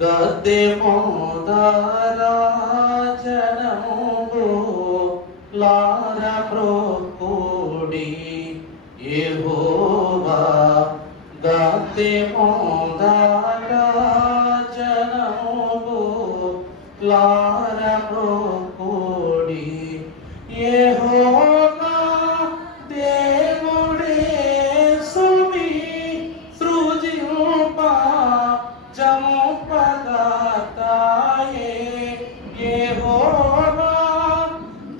గద్దె మోదారా జనము లార ప్రోకుడి యెహోవా గద్దె మోదారా జనము లార ప్రోకుడి యెహోవా దేవుడే సుమి సృజింప జంపదాతాయే యెహోవా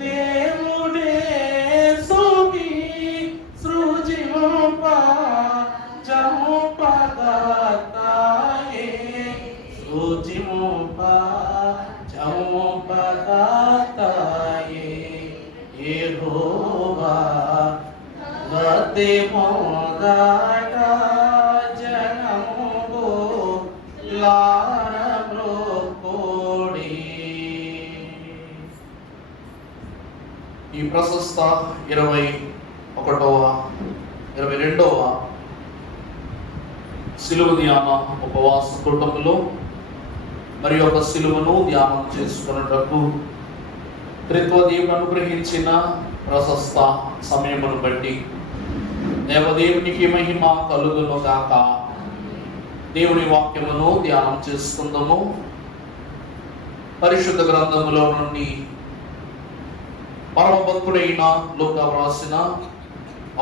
దేవుడే సుమి సృజింప జంపదాతాయే సృజింప జంపదాతాయే యెహోవా గద్దె మోదాట జనము లార ప్రోకుడి. ఈ ప్రశస్త 22వ సిలువ ధ్యాన ఉపవాస కూటములో మరి ఒక సిలువను ధ్యానం చేసుకున్నటకు త్రిత్వ దేవుని అనుగ్రహించిన ప్రశస్త సమయమును బట్టి దేవదేవునికి మహిమ కలుగును గాక. దేవుని వాక్యమును ధ్యానం చేసుకుందాము. పరిశుద్ధ గ్రంథములో నుండి పరమభక్తుడైన లూకా వ్రాసిన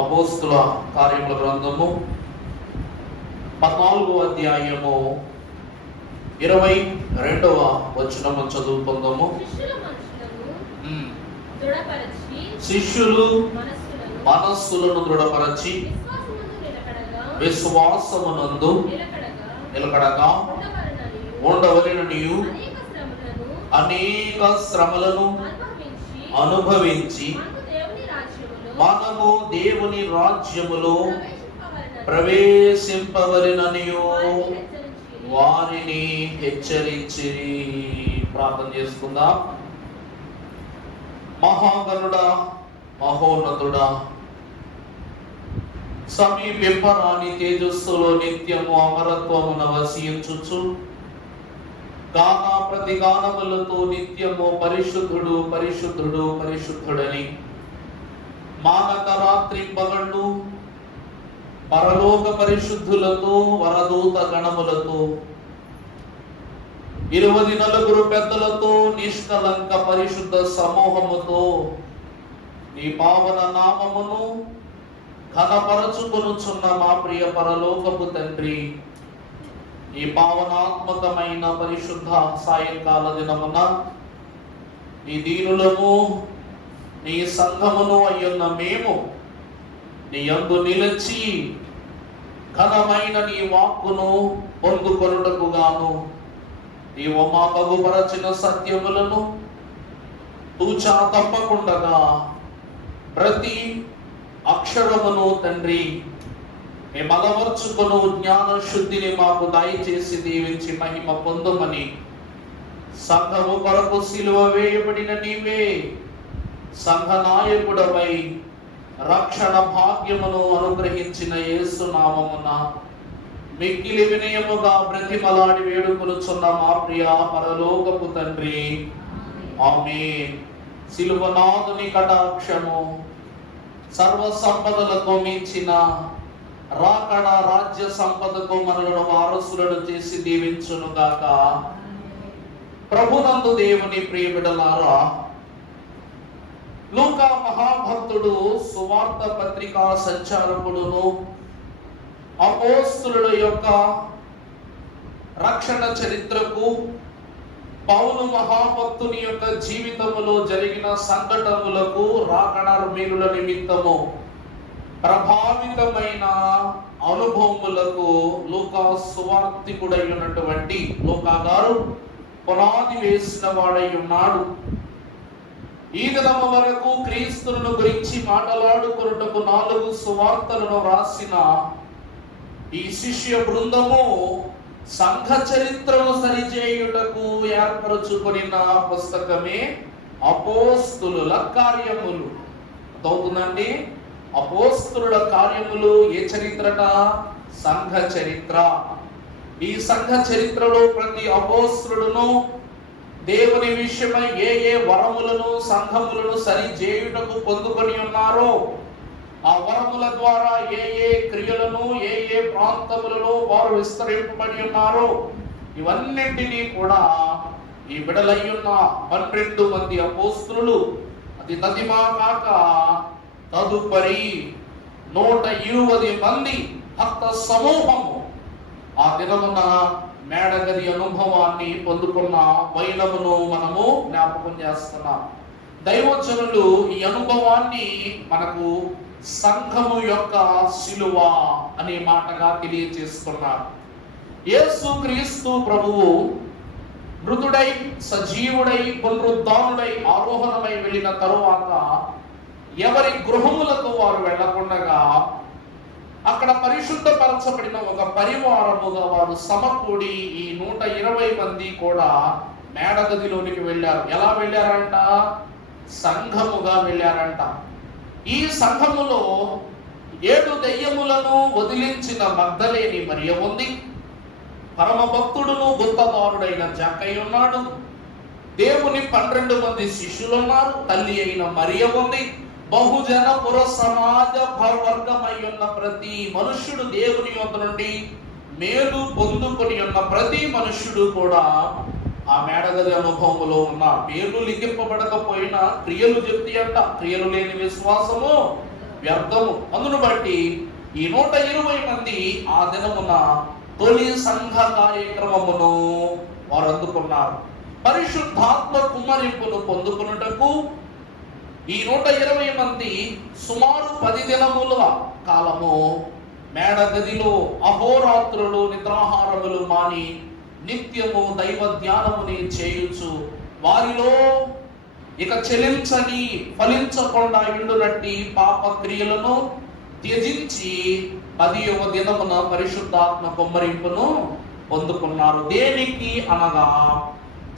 అపోస్తుల కార్యముల గ్రంథము 14వ అధ్యాయము 22వ వచనము చదువుకుందాము. శిష్యులు మనస్సులను దృఢపరచి విశ్వాసమునందు నిలకడగా ఉండవలెననియు అనేక శ్రమలను అనుభవించి మనము దేవుని రాజ్యములో ప్రవేశింపవలెననియు వారిని హెచ్చరించిరి. ప్రార్థన చేసుకుందాం. మహాగణుడా, మహోన్నతుడా, సమీపింపరాని తేజస్సులో నిత్యము అమరత్వమున వసించుచు గాన ప్రతిగానములతో నిత్యము పరిశుద్ధుడు పరిశుద్ధుడు పరిశుద్ధుడని మానక రాత్రి పగళ్ళు పరలోక పరిశుద్ధులతో వరదూత గణములతో 24 పెద్దలతో నిష్కలంక పరిశుద్ధ సమూహముతో నీ పావన నామమును ఘనపరచుకొనుచున్న మా ప్రియ పరలోకపు తండ్రి, ఈ పావనాత్మకమైన పరిశుద్ధ సాయంకాల దినమున నీ దీనులము నీ సంఘమును అయ్యున్న మేము నీ యందు నిలిచి ఘనమైన నీ వాక్కును పొందుకొనుటకు గాను నీవు మా బగుపరచిన సత్యములను తూచా తప్పకుండగా ప్రతి అక్షరమును తండ్రి మేము అలవర్చుకొను జ్ఞాన శుద్ధిని మాకు దయచేసి దీవించి మహిమ పొందుమని సంఘము కొరకు సిలువ వేయబడిన నీవే సంఘ నాయకుడవై రక్షణ భాగ్యమును అనుగ్రహించిన యేసు నామమున మిక్కిలి వినయముగా బ్రతిమలాడి వేడుకొనుచున్న మా ప్రియ పరలోకపు తండ్రి, ఆమేన్. సిలువనాథుని కటాక్షము సర్వ సంపదలకు మించిన రాకడ రాజ్య సంపదకు మనలను వారసులను చేసి దీవించును గాక. ప్రభునందు దేవుని ప్రియ బిడ్డలారా, లూకా మహాభక్తుడు సువార్త పత్రికా సంచారకుడును అపోస్తలుల యొక్క రక్షణ చరిత్రకు పౌలు మహాభక్తుని యొక్క జీవితములో జరిగిన సంఘటనలకు రాకడ మేలుల నిమిత్తము ప్రభావితమైన అనుభవములకు లూకా సువార్తికుడై ఉన్నటువంటి లూకా గారు పునాది వేసిన వాడై ఉన్నాడు. ఈ దినము వరకు క్రీస్తును గురించి మాట్లాడుకొనుటకు 4 సువార్తలను రాసిన ఈ శిష్య బృందము సంఘ చరిత్రను సరిచేయుటకు ఏర్పరచుకొనిన పుస్తకమే అపోస్తలుల కార్యములు. అవుతుందండి, అపోస్తలుల కార్యములు ఏ చరిత్రట? సంఘ చరిత్ర. ఈ సంఘ చరిత్రలో ప్రతి అపోస్తలుడును దేవుని విషయమై ఏ ఏ వరములను సంఘములను సరిచేయుటకు పొందుకొని ఉన్నారో, ఆ వరముల ద్వారా ఏ ఏ క్రియలను ఏ ఏ ప్రాంతములలో వారు విస్తరింపబడి ఉన్నారో, ఇవన్నింటినీ కూడా ఈ బిడలయ్యున్న 12 మంది అపోస్తలులు, అది తదిమా కాక తదుపరి 120 మంది భక్త సమూహము ఆ దినమున మేడగది అనుభవాన్ని పొందుకున్న వైనమును మనము జ్ఞాపకం చేస్తున్నాం. దైవజనులు ఈ అనుభవాన్ని మనకు సంఘము యొక్క శిలువ అనే మాటగా తెలియజేస్తున్నారు. యేసు క్రీస్తు ప్రభువు మృతుడై సజీవుడై పునరుద్ధానుడై ఆరోహణమై వెళ్ళిన తరువాత ఎవరి గృహములకు వారు వెళ్ళకుండగా అక్కడ పరిశుద్ధపరచబడిన ఒక పరివారముగా వారు సమకూడి ఈ 120 మంది కూడా మేడగదిలోనికి వెళ్ళారు. ఎలా వెళ్ళారంట? సంఘముగా వెళ్ళారంట. ఈ సంఘములో 7 దెయ్యములను వదిలించిన మగ్దలేని మరియ ఉంది. పరమ భక్తుడును గుత్తదారుడైన జక్కయ్య ఉన్నాడు. దేవుని 12 మంది శిష్యులు ఉన్నారు. తల్లి అయిన మరియ ఉంది. బహుజన పుర సమాజ వర్గమై ఉన్న ప్రతి మనుష్యుడు, దేవుని యొద్ద నుండి మేలు పొందుకొని ఉన్న ప్రతి మనుష్యుడు కూడా ఆ మేడగది అనుభవములో ఉన్న పేర్లు లిఖింపబడకపోయినా క్రియలు చెప్తి అంట. క్రియలు లేని విశ్వాసము వ్యర్థము. అందును బట్టి ఈ 120 మంది ఆ దినమున తొలి సంఘ కార్యక్రమమును వారు అందుకున్నారు. పరిశుద్ధాత్మ కుమ్మరింపును పొందుకున్నటకు ఈ 120 మంది సుమారు 10 దినముల కాలము మేడగదిలో అహోరాత్రులు నిద్రాహారములు మాని నిత్యము దైవ ధ్యానముని చేయుచు వారిలో ఇక చెలించని ఫలించకుండా ఉండునట్టి పాప క్రియలను త్యజించి 10వ దినమున పరిశుద్ధాత్మ కుమ్మరింపును పొందుకున్నారు. దేనికి అనగా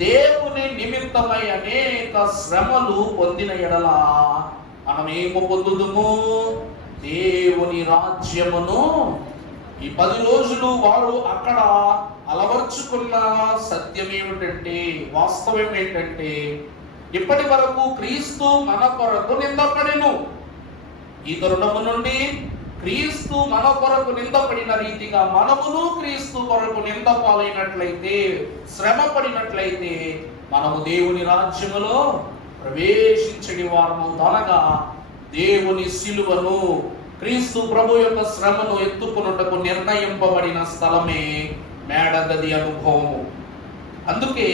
దేవుని నిమిత్తమై అనేక శ్రమలు పొందిన ఎడల మనమేమో పొందుదుము? దేవుని రాజ్యమును. ఈ 10 రోజులు వారు అక్కడ అలవర్చుకున్న సత్యం ఏమిటంటే, వాస్తవం ఏంటంటే, ఇప్పటి వరకు క్రీస్తు మన కొరకు నిందపడెను. ఈ తరుణము నుండి క్రీస్తు మన కొరకు నిందపడిన రీతిగా మనమును క్రీస్తు కొరకు నింద పాలైనట్లయితే, శ్రమ పడినట్లయితే మనము దేవుని రాజ్యములో ప్రవేశించడి వారము. అనగా దేవుని శిలువను, క్రీస్తు ప్రభు యొక్క శ్రమను ఎత్తుకున్నటకు నిర్ణయింపబడిన స్థలమే మేడగది అనుభవము. అందుకే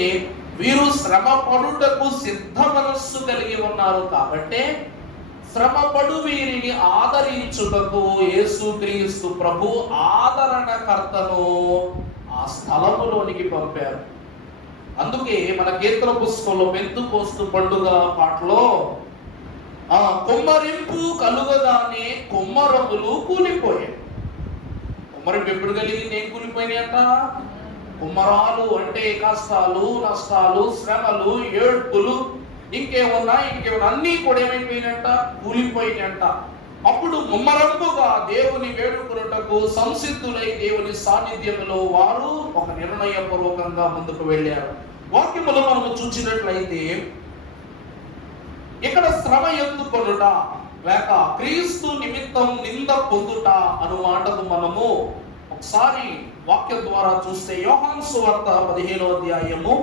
వీరు శ్రమ పడుటకు సిద్ధ మనస్సు కలిగి ఉన్నారు. కాబట్టే శ్రమపడు వీరిని ఆదరించుటకు యేసుక్రీస్తు ప్రభు ఆదరణకర్తను ఆ స్థలములోనికి పంపారు. అందుకే మన కీర్తన పుస్తకంలో పెంతుకోస్తు పండుగ పాటలో కొమ్మరింపు కలుగగానే కొమ్మరములు కూలిపోయాయి. కొమ్మరింపు ఎప్పుడు కలిగింది? ఏం కూలిపోయినాయంట? కుమ్మరాలు అంటే కష్టాలు, నష్టాలు, శ్రమలు, ఏడ్పులు, ఇంకేమన్నా అన్నీ కూడా ఏమైపోయినట్ట? కూలిపోయినట్ట. అప్పుడు ముమ్మరంపుగా దేవుని వేడుకున్నటకు సంసిద్ధులై దేవుని సాన్నిధ్యంలో వారు ఒక నిర్ణయపూర్వకంగా ముందుకు వెళ్ళారు. వాక్యములో మనము చూసినట్లయితే ఇక్కడ శ్రమ ఎందుకొనుట లేక క్రీస్తు నిమిత్తం నింద పొందుట అను మాటకు మనము ఒకసారి వాక్యం ద్వారా చూస్తే యోహాను సువార్త 15వ అధ్యాయము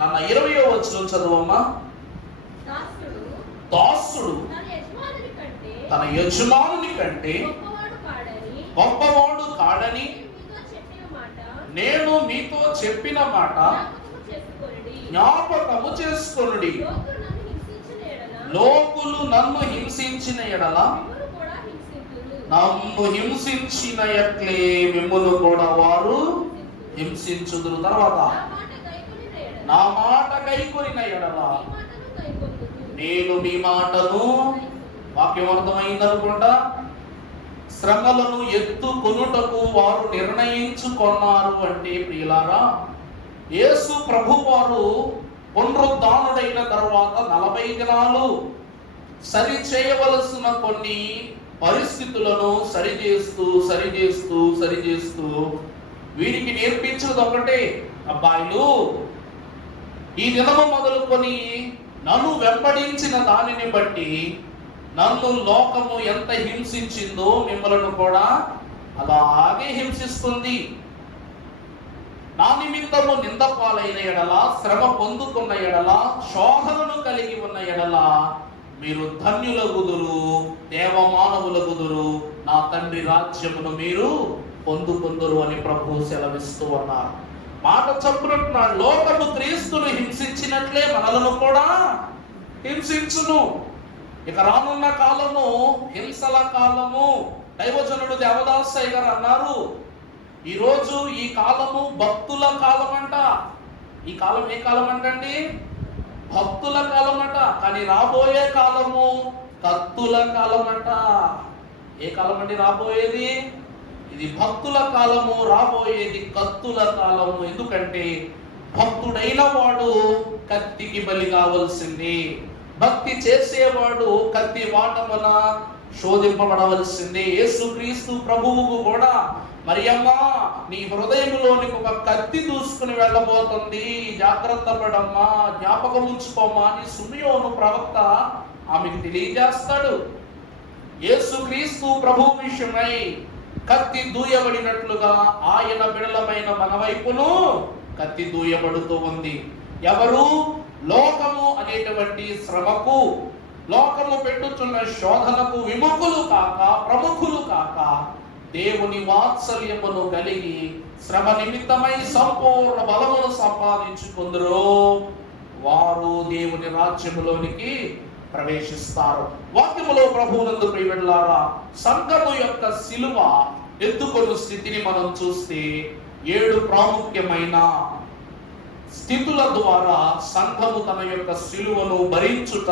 20వ వచనం చదవమ్మా. దాసుడు తన యజమానుని కంటే గొప్పవాడు కాడని నేను మీతో చెప్పిన మాట జ్ఞాపకము చేసుకొనుడి. లోకులు నన్ను హింసించిన ఎడల నన్ను హింసించిన ఎట్లే మిమ్మును కూడా వారు హింసించుదురు. తర్వాత నా మాట కైకొనిన ఎడల నేను మీ మాటను. వాక్యం అర్థమైందనుకుంటా. శ్రమలను ఎత్తుకొనుటకు వారు నిర్ణయించుకున్నారు అంటే ప్రియులారా, యేసు ప్రభు వారు పునరుద్ధానుడైన తర్వాత 40 దినాలు సరి చేయవలసిన కొన్ని పరిస్థితులను సరిచేస్తూ వీరికి నేర్పించేది ఒకటే, అబ్బాయిలు ఈ దినము మొదలుకొని నన్ను వెంబడించిన దానిని బట్టి నన్ను లోకము ఎంత హింసించిందో మిమ్మలను కూడా అలాగే హింసిస్తుంది. నా నిమిత్తము నింద పాలైన ఎడల, శ్రమ పొందుకున్న ఎడల, శోధనను కలిగి ఉన్న ఎడల మీరు ధన్యులగుదురు, దేవమానవులగుదురు, నా తండ్రి రాజ్యమును మీరు పొందుకుందురు అని ప్రభువు సెలవిస్తూ ఉన్నారు. మాట చెప్పుకుంటున్నాడు, లోకము క్రీస్తును హింసించినట్లే మనలను కూడా హింసించును. ఇక రానున్న కాలము హింసల కాలము. దైవజనుడు దేవదాసయ్య గారు అన్నారు, ఈరోజు ఈ కాలము భక్తుల కాలం అంట. ఈ కాలం ఏ కాలం అంటండి? భక్తుల కాలం అంట. కానీ రాబోయే కాలము కత్తుల కాలం అంట. ఏ కాలం అండి రాబోయేది? ఇది భక్తుల కాలము, రాబోయేది కత్తుల కాలము. ఎందుకంటే భక్తుడైన వాడు కత్తికి బలి కావలసింది, భక్తి చేసేవాడు కత్తి వాటమున శోధింపబడవలసింది. యేసుక్రీస్తు ప్రభువుకు కూడా మరియమ్మ నీ హృదయంలోనికి ఒక కత్తి దూసుకుని వెళ్ళబోతుంది, జాగ్రత్త పడమ్మా, జ్ఞాపకం ఉంచుకోమ్మా అని సిమియోను ప్రవక్త ఆమెకు తెలియజేస్తాడు. యేసుక్రీస్తు ప్రభువు విషయమై కత్తి దూయబడినట్లుగా ఆయన బిడలమైన మన వైపును కత్తి దూయబడుతూ ఉంది. ఎవరు? లోకము అనేటువంటి శ్రమకు, లోకము పెట్టుచున్న శోధనకు విముఖులు కాక, ప్రముఖులు కాక, దేవుని వాత్సల్యమును కలిగి శ్రమ నిమిత్తమై సంపూర్ణ బలమును సంపాదించుకుందరో వారు దేవుని రాజ్యములోనికి ప్రవేశిస్తారు. వాక్యములో ప్రభువునందు ప్రియబిడ్డలారా, సంఘము యొక్క సిలువ ఎత్తుకొను స్థితిని మనం చూస్తే 7 ప్రాముఖ్యమైన స్థితుల ద్వారా సంఘము తన యొక్క సిలువను భరించుట,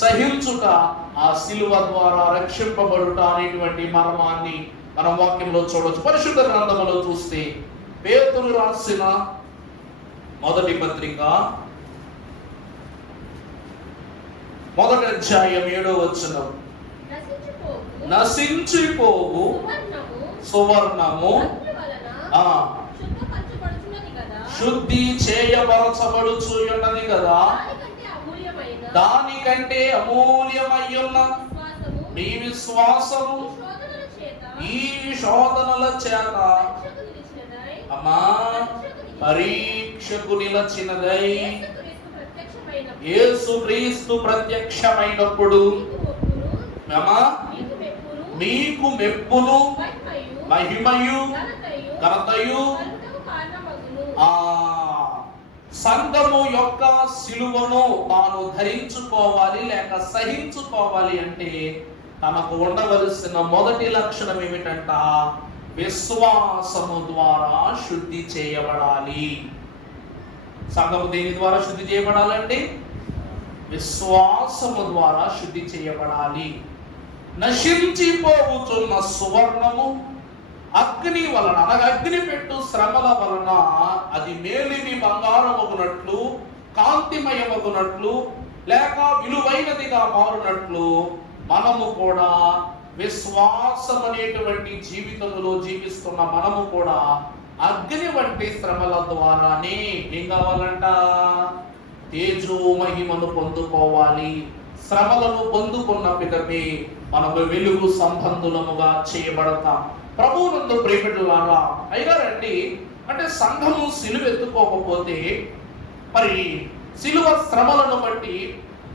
సహించుట, ఆ సిలువ ద్వారా రక్షింపబడుట అనేటువంటి మర్మాన్ని మనం వాక్యంలో చూడవచ్చు. పరిశుద్ధ గ్రంథములో చూస్తే పేతురు రాసిన మొదటి పత్రిక 1వ అధ్యాయం 7వ వచనం, నశించిపోవు సువర్ణము శుద్ధి చేయబరచబడుచు ఉన్నది కదా, దానికంటే అమూల్యమయ్యున్న మీ విశ్వాసము ఈ శోధనల చేత అమ్మా పరీక్షకు నిలచినదై యేసుక్రీస్తు ప్రత్యక్షమైనప్పుడు మీకు మెప్పును, మహిమయు, ఘనతయు ఆ సంఘము యొక్క సిలువను తాను ధరించుకోవాలి లేక సహించుకోవాలి అంటే తనకు ఉండవలసిన మొదటి లక్షణం ఏమిటంట? విశ్వాసము ద్వారా శుద్ధి చేయబడాలి. సంఘము దేని ద్వారా శుద్ధి చేయబడాలండి? విశ్వాసము ద్వారా శుద్ధి చేయబడాలి. నశించిపోవుచున్న సువర్ణము అగ్ని వలన, అనగా అగ్ని పెట్టు శ్రమల వలన అది మేలిమి బంగారమగునట్లు, కాంతిమయమగునట్లు, లేక విలువైనదిగా మారునట్లు మనము కూడా విశ్వాసం అనేటువంటి జీవితంలో జీవిస్తున్న మనము కూడా అగ్ని వంటి శ్రమల ద్వారానే ఏం కావాలంట? తేజో మహిమను పొందుకోవాలి. శ్రమలను పొందుకున్న పిదపే మనము వెలుగు సంబంధులముగా చేయబడతాం. ప్రభువునందు ప్రియబిడ్డలారా, అయినా రండి, అంటే సంఘము సిలువ ఎత్తుకోకపోతే మరి సిలువ శ్రమలను బట్టి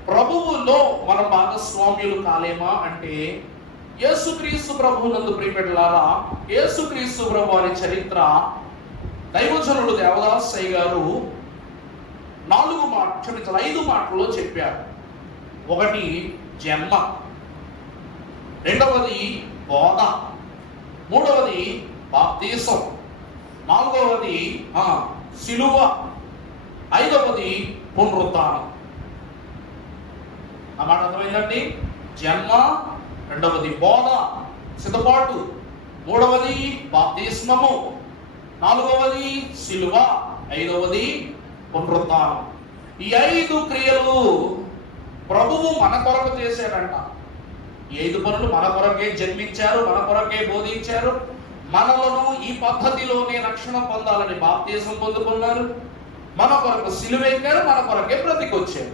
ప్రభువులో మన భాగస్వామ్యులు కాలేమా అంటే, యేసుక్రీస్తు ప్రభువునందు ప్రియబిడ్డలారా, యేసుక్రీస్తు ప్రభు వారి చరిత్ర దైవజనుడు దేవదాసయ్య గారు 5 మాటల్లో చెప్పారు. ఒకటి జన్మ, రెండవది బోధ, మూడవది బాప్తీసం, నాలుగవది సిలువ, ఐదవది పునరుత్థానం. ఆ మాట అర్థమైందండి? జన్మ, రెండవది బోధ, సిద్ధపాటు, మూడవది బాప్తిస్మము, నాలుగవది సిలువ, ఐదవది పునరుత్థానం. ఈ 5 క్రియలు ప్రభువు మన కొరకు చేశాడంట. ఈ 5 పనులు మన కొరకే జన్మించారు, మన కొరకే బోధించారు, మనలను ఈ పద్ధతిలోనే రక్షణ పొందాలని బాప్తిసం పొందుకున్నారు, మన కొరకు సిలువెక్కారు, మన కొరకే బ్రతికొచ్చారు.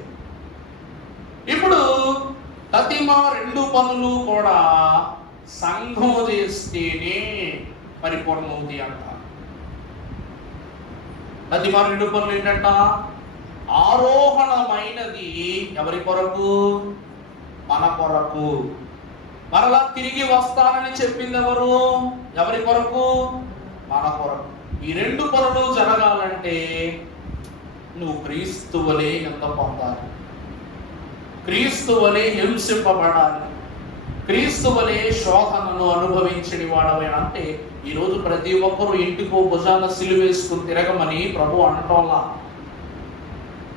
ఇప్పుడు తతిమ 2 పనులు కూడా సంఘము చేస్తేనే పరిపూర్ణమవుతాయి అంట. తతిమ 2 పనులు ఏంటంట? ఆరోహణమైనది ఎవరి కొరకు? మన కొరకు. మరలా తిరిగి వస్తానని చెప్పింది ఎవరు? ఎవరి కొరకు? మన కొరకు. ఈ 2 పనులు జరగాలంటే నువ్వు క్రీస్తు వలె ఎంత పొందాలి, క్రీస్తు వలె హింసింపబడాలి, క్రీస్తు వలె శోధనను అనుభవించిన వాడవే. అంటే ఈరోజు ప్రతి ఒక్కరూ ఇంటికో భుజాన సిలువేసుకుని తిరగమని ప్రభు అనటంలా.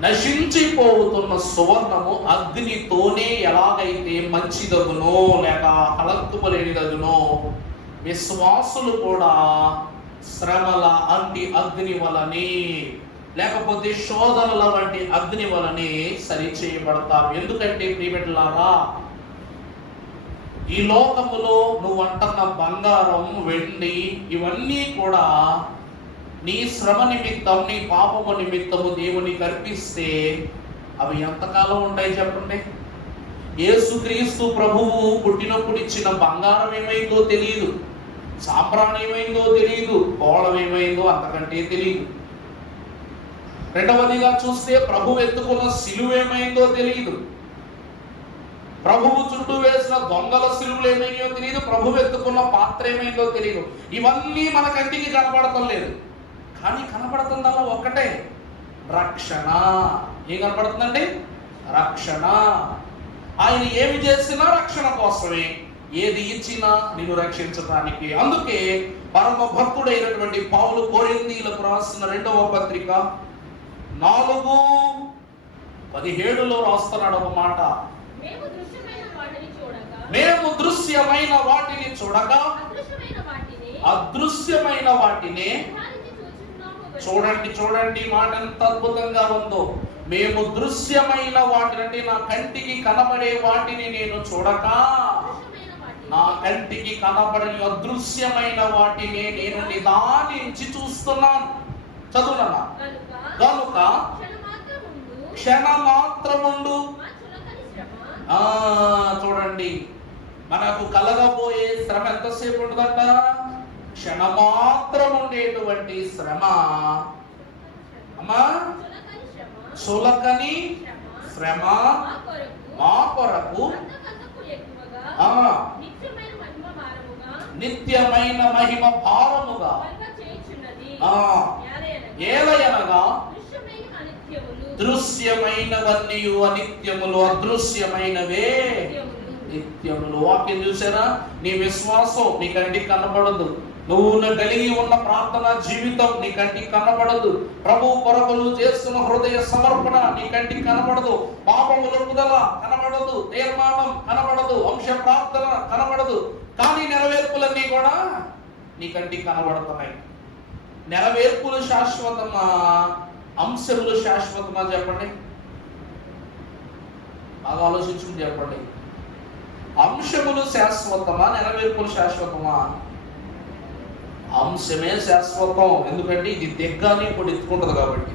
నశించిపోతున్న సువర్ణము అగ్నితోనే ఎలాగైతే మంచిదగునో లేక హలత్తుపలేనిదగునో, విశ్వాసులు కూడా శ్రమల అంటి అగ్ని వలని లేకపోతే శోధనల వంటి అగ్ని వలని సరిచేయబడతారు. ఎందుకంటే ప్రియబిడ్డలారా, ఈ లోకములో నువ్వు అంటున్న బంగారం, వెండి ఇవన్నీ కూడా నీ శ్రమ నిమిత్తం, నీ పాపము నిమిత్తము దేవునికి అర్పిస్తే అవి ఎంతకాలం ఉంటాయి చెప్పండి? యేసుక్రీస్తు ప్రభువు పుట్టినప్పుడు ఇచ్చిన బంగారం ఏమైందో తెలియదు, సాంబ్రాణి ఏమైందో తెలియదు, కోళం ఏమైందో అంతకంటే తెలియదు. రెండవదిగా చూస్తే ప్రభువు ఎత్తుకున్న సిలువ ఏమైందో తెలియదు, ప్రభువు చుట్టూ వేసిన దొంగల సిలువలు ఏమైందో తెలియదు, ప్రభువు ఎత్తుకున్న పాత్ర ఏమైందో తెలియదు. ఇవన్నీ మన కంటికి కనపడటం లేదు, కానీ కనపడుతుందల్లా ఒక్కటే, రక్షణ. ఏం కనపడుతుందండి? రక్షణ. ఆయన ఏమి చేసినా రక్షణ కోసమే, ఏది ఇచ్చినా నిన్ను రక్షించడానికి. అందుకే పరమ భక్తుడైనటువంటి పౌలు కొరింథీయులకు రాసిన 2వ పత్రిక 4:17 రాస్తున్నాడు ఒక మాట. మేము దృశ్యమైన వాటిని చూడక అదృశ్యమైన వాటిని చూడండి. చూడండి మాట ఎంత అద్భుతంగా ఉందో. మేము దృశ్యమైన వాటిని అంటే నా కంటికి కనబడే వాటిని నేను చూడక, నా కంటికి కనబడని అదృశ్యమైన వాటిని నేను నిదానించి చూస్తున్నాను. చదువునా? కనుక క్షణమాత్రముండు. చూడండి, మనకు కలగబోయే శ్రమ ఎంతసేపు ఉంటుందంట? క్షణమాత్రం ఉండేటువంటి శ్రమ. అమ్మా, చులకని శ్రమ మా కొరకు నిత్యమైన మహిమ భారముగా ఏలయనగా దృశ్యమైనవన్నీ అనిత్యములు, అదృశ్యమైనవే నిత్యములు. వాక్యం చూసారా? నీ విశ్వాసం నీ కంటికి కనబడదు, నువ్వు కలిగి ఉన్న ప్రార్థన జీవితం నీ కంటికి కనబడదు, ప్రభు కొరకులు చేస్తున్న హృదయ సమర్పణ నీ కంటికి కనబడదు, పాపము లొంగుదల కనబడదు, తీర్మానం కనబడదు, వంశ ప్రార్థన కనబడదు. కానీ నెరవేర్పులన్నీ కూడా నీ కంటికి కనబడుతున్నాయి. నెరవేర్పులు శాశ్వతమా, అంశములు శాశ్వతమా? చెప్పండి, బాగా ఆలోచించుకుని చెప్పండి. అంశములు శాశ్వతమా, నెరవేర్పులు శాశ్వతమా? అంశమే శాశ్వతం. ఎందుకంటే ఇది దిగ్గానే ఇప్పుడు ఎత్తుకుంటుంది కాబట్టి.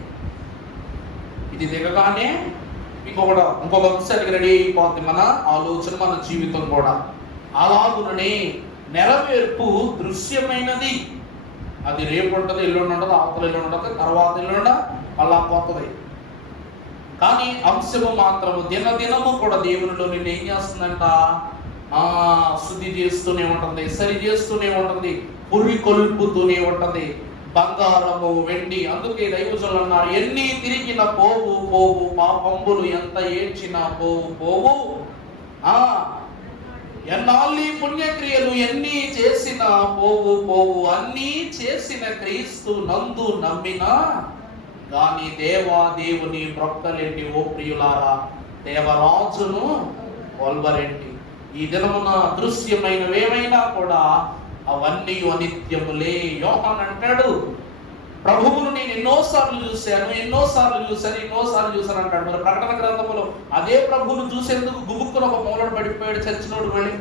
ఇది దిగగానే ఇంకొక అంశానికి రెడీ అయిపోతుంది మన ఆలోచన, మన జీవితం కూడా. అలాగుననే నెరవేర్పు దృశ్యమైనది. అది రేపు ఉంటుంది, ఎల్లుండి ఉండదు, అవతల ఎల్లుండి ఉండదు, తర్వాత ఎల్లుండ అలా పోతుంది. కానీ అంశము మాత్రము దినదినము కూడా దేవునిలో నిన్ను ఏం చేస్తుందంట? శుద్ధి చేస్తూనే ఉంటుంది, సరి చేస్తూనే ఉంటుంది, పుర్రి కొలుపుతూనే ఉంటుంది. బంగారము, వెండి. అందుకే దైవజనులు అన్నారు, ఎన్ని తిరిగిన పోవు పోవు, పాపంబులు ఎంత ఏడ్చినా పోవు పోవు. ఎన్నాళ్ళీ పుణ్యక్రియలు ఎన్ని చేసిన పోవు పోవు, అన్నీ చేసిన క్రీస్తు నందు నమ్మిన గాని దేవాదేవుని బ్రొక్కలేంటి ఓ ప్రియులారా, దేవరాజును కొల్వరేంటి. ఈ దినమున దృశ్యమైనవేమైనా కూడా అవన్నీ అనిత్యములే. యోహాను అంటాడు, ప్రభువును నేను ఎన్నోసార్లు చూశాను అంటాడు. మరి ప్రకటన గ్రంథములో అదే ప్రభువును చూసేందుకు గుబుక్కున ఒక మూలన పడిపోయాడు చచ్చినోడు. వెళ్ళి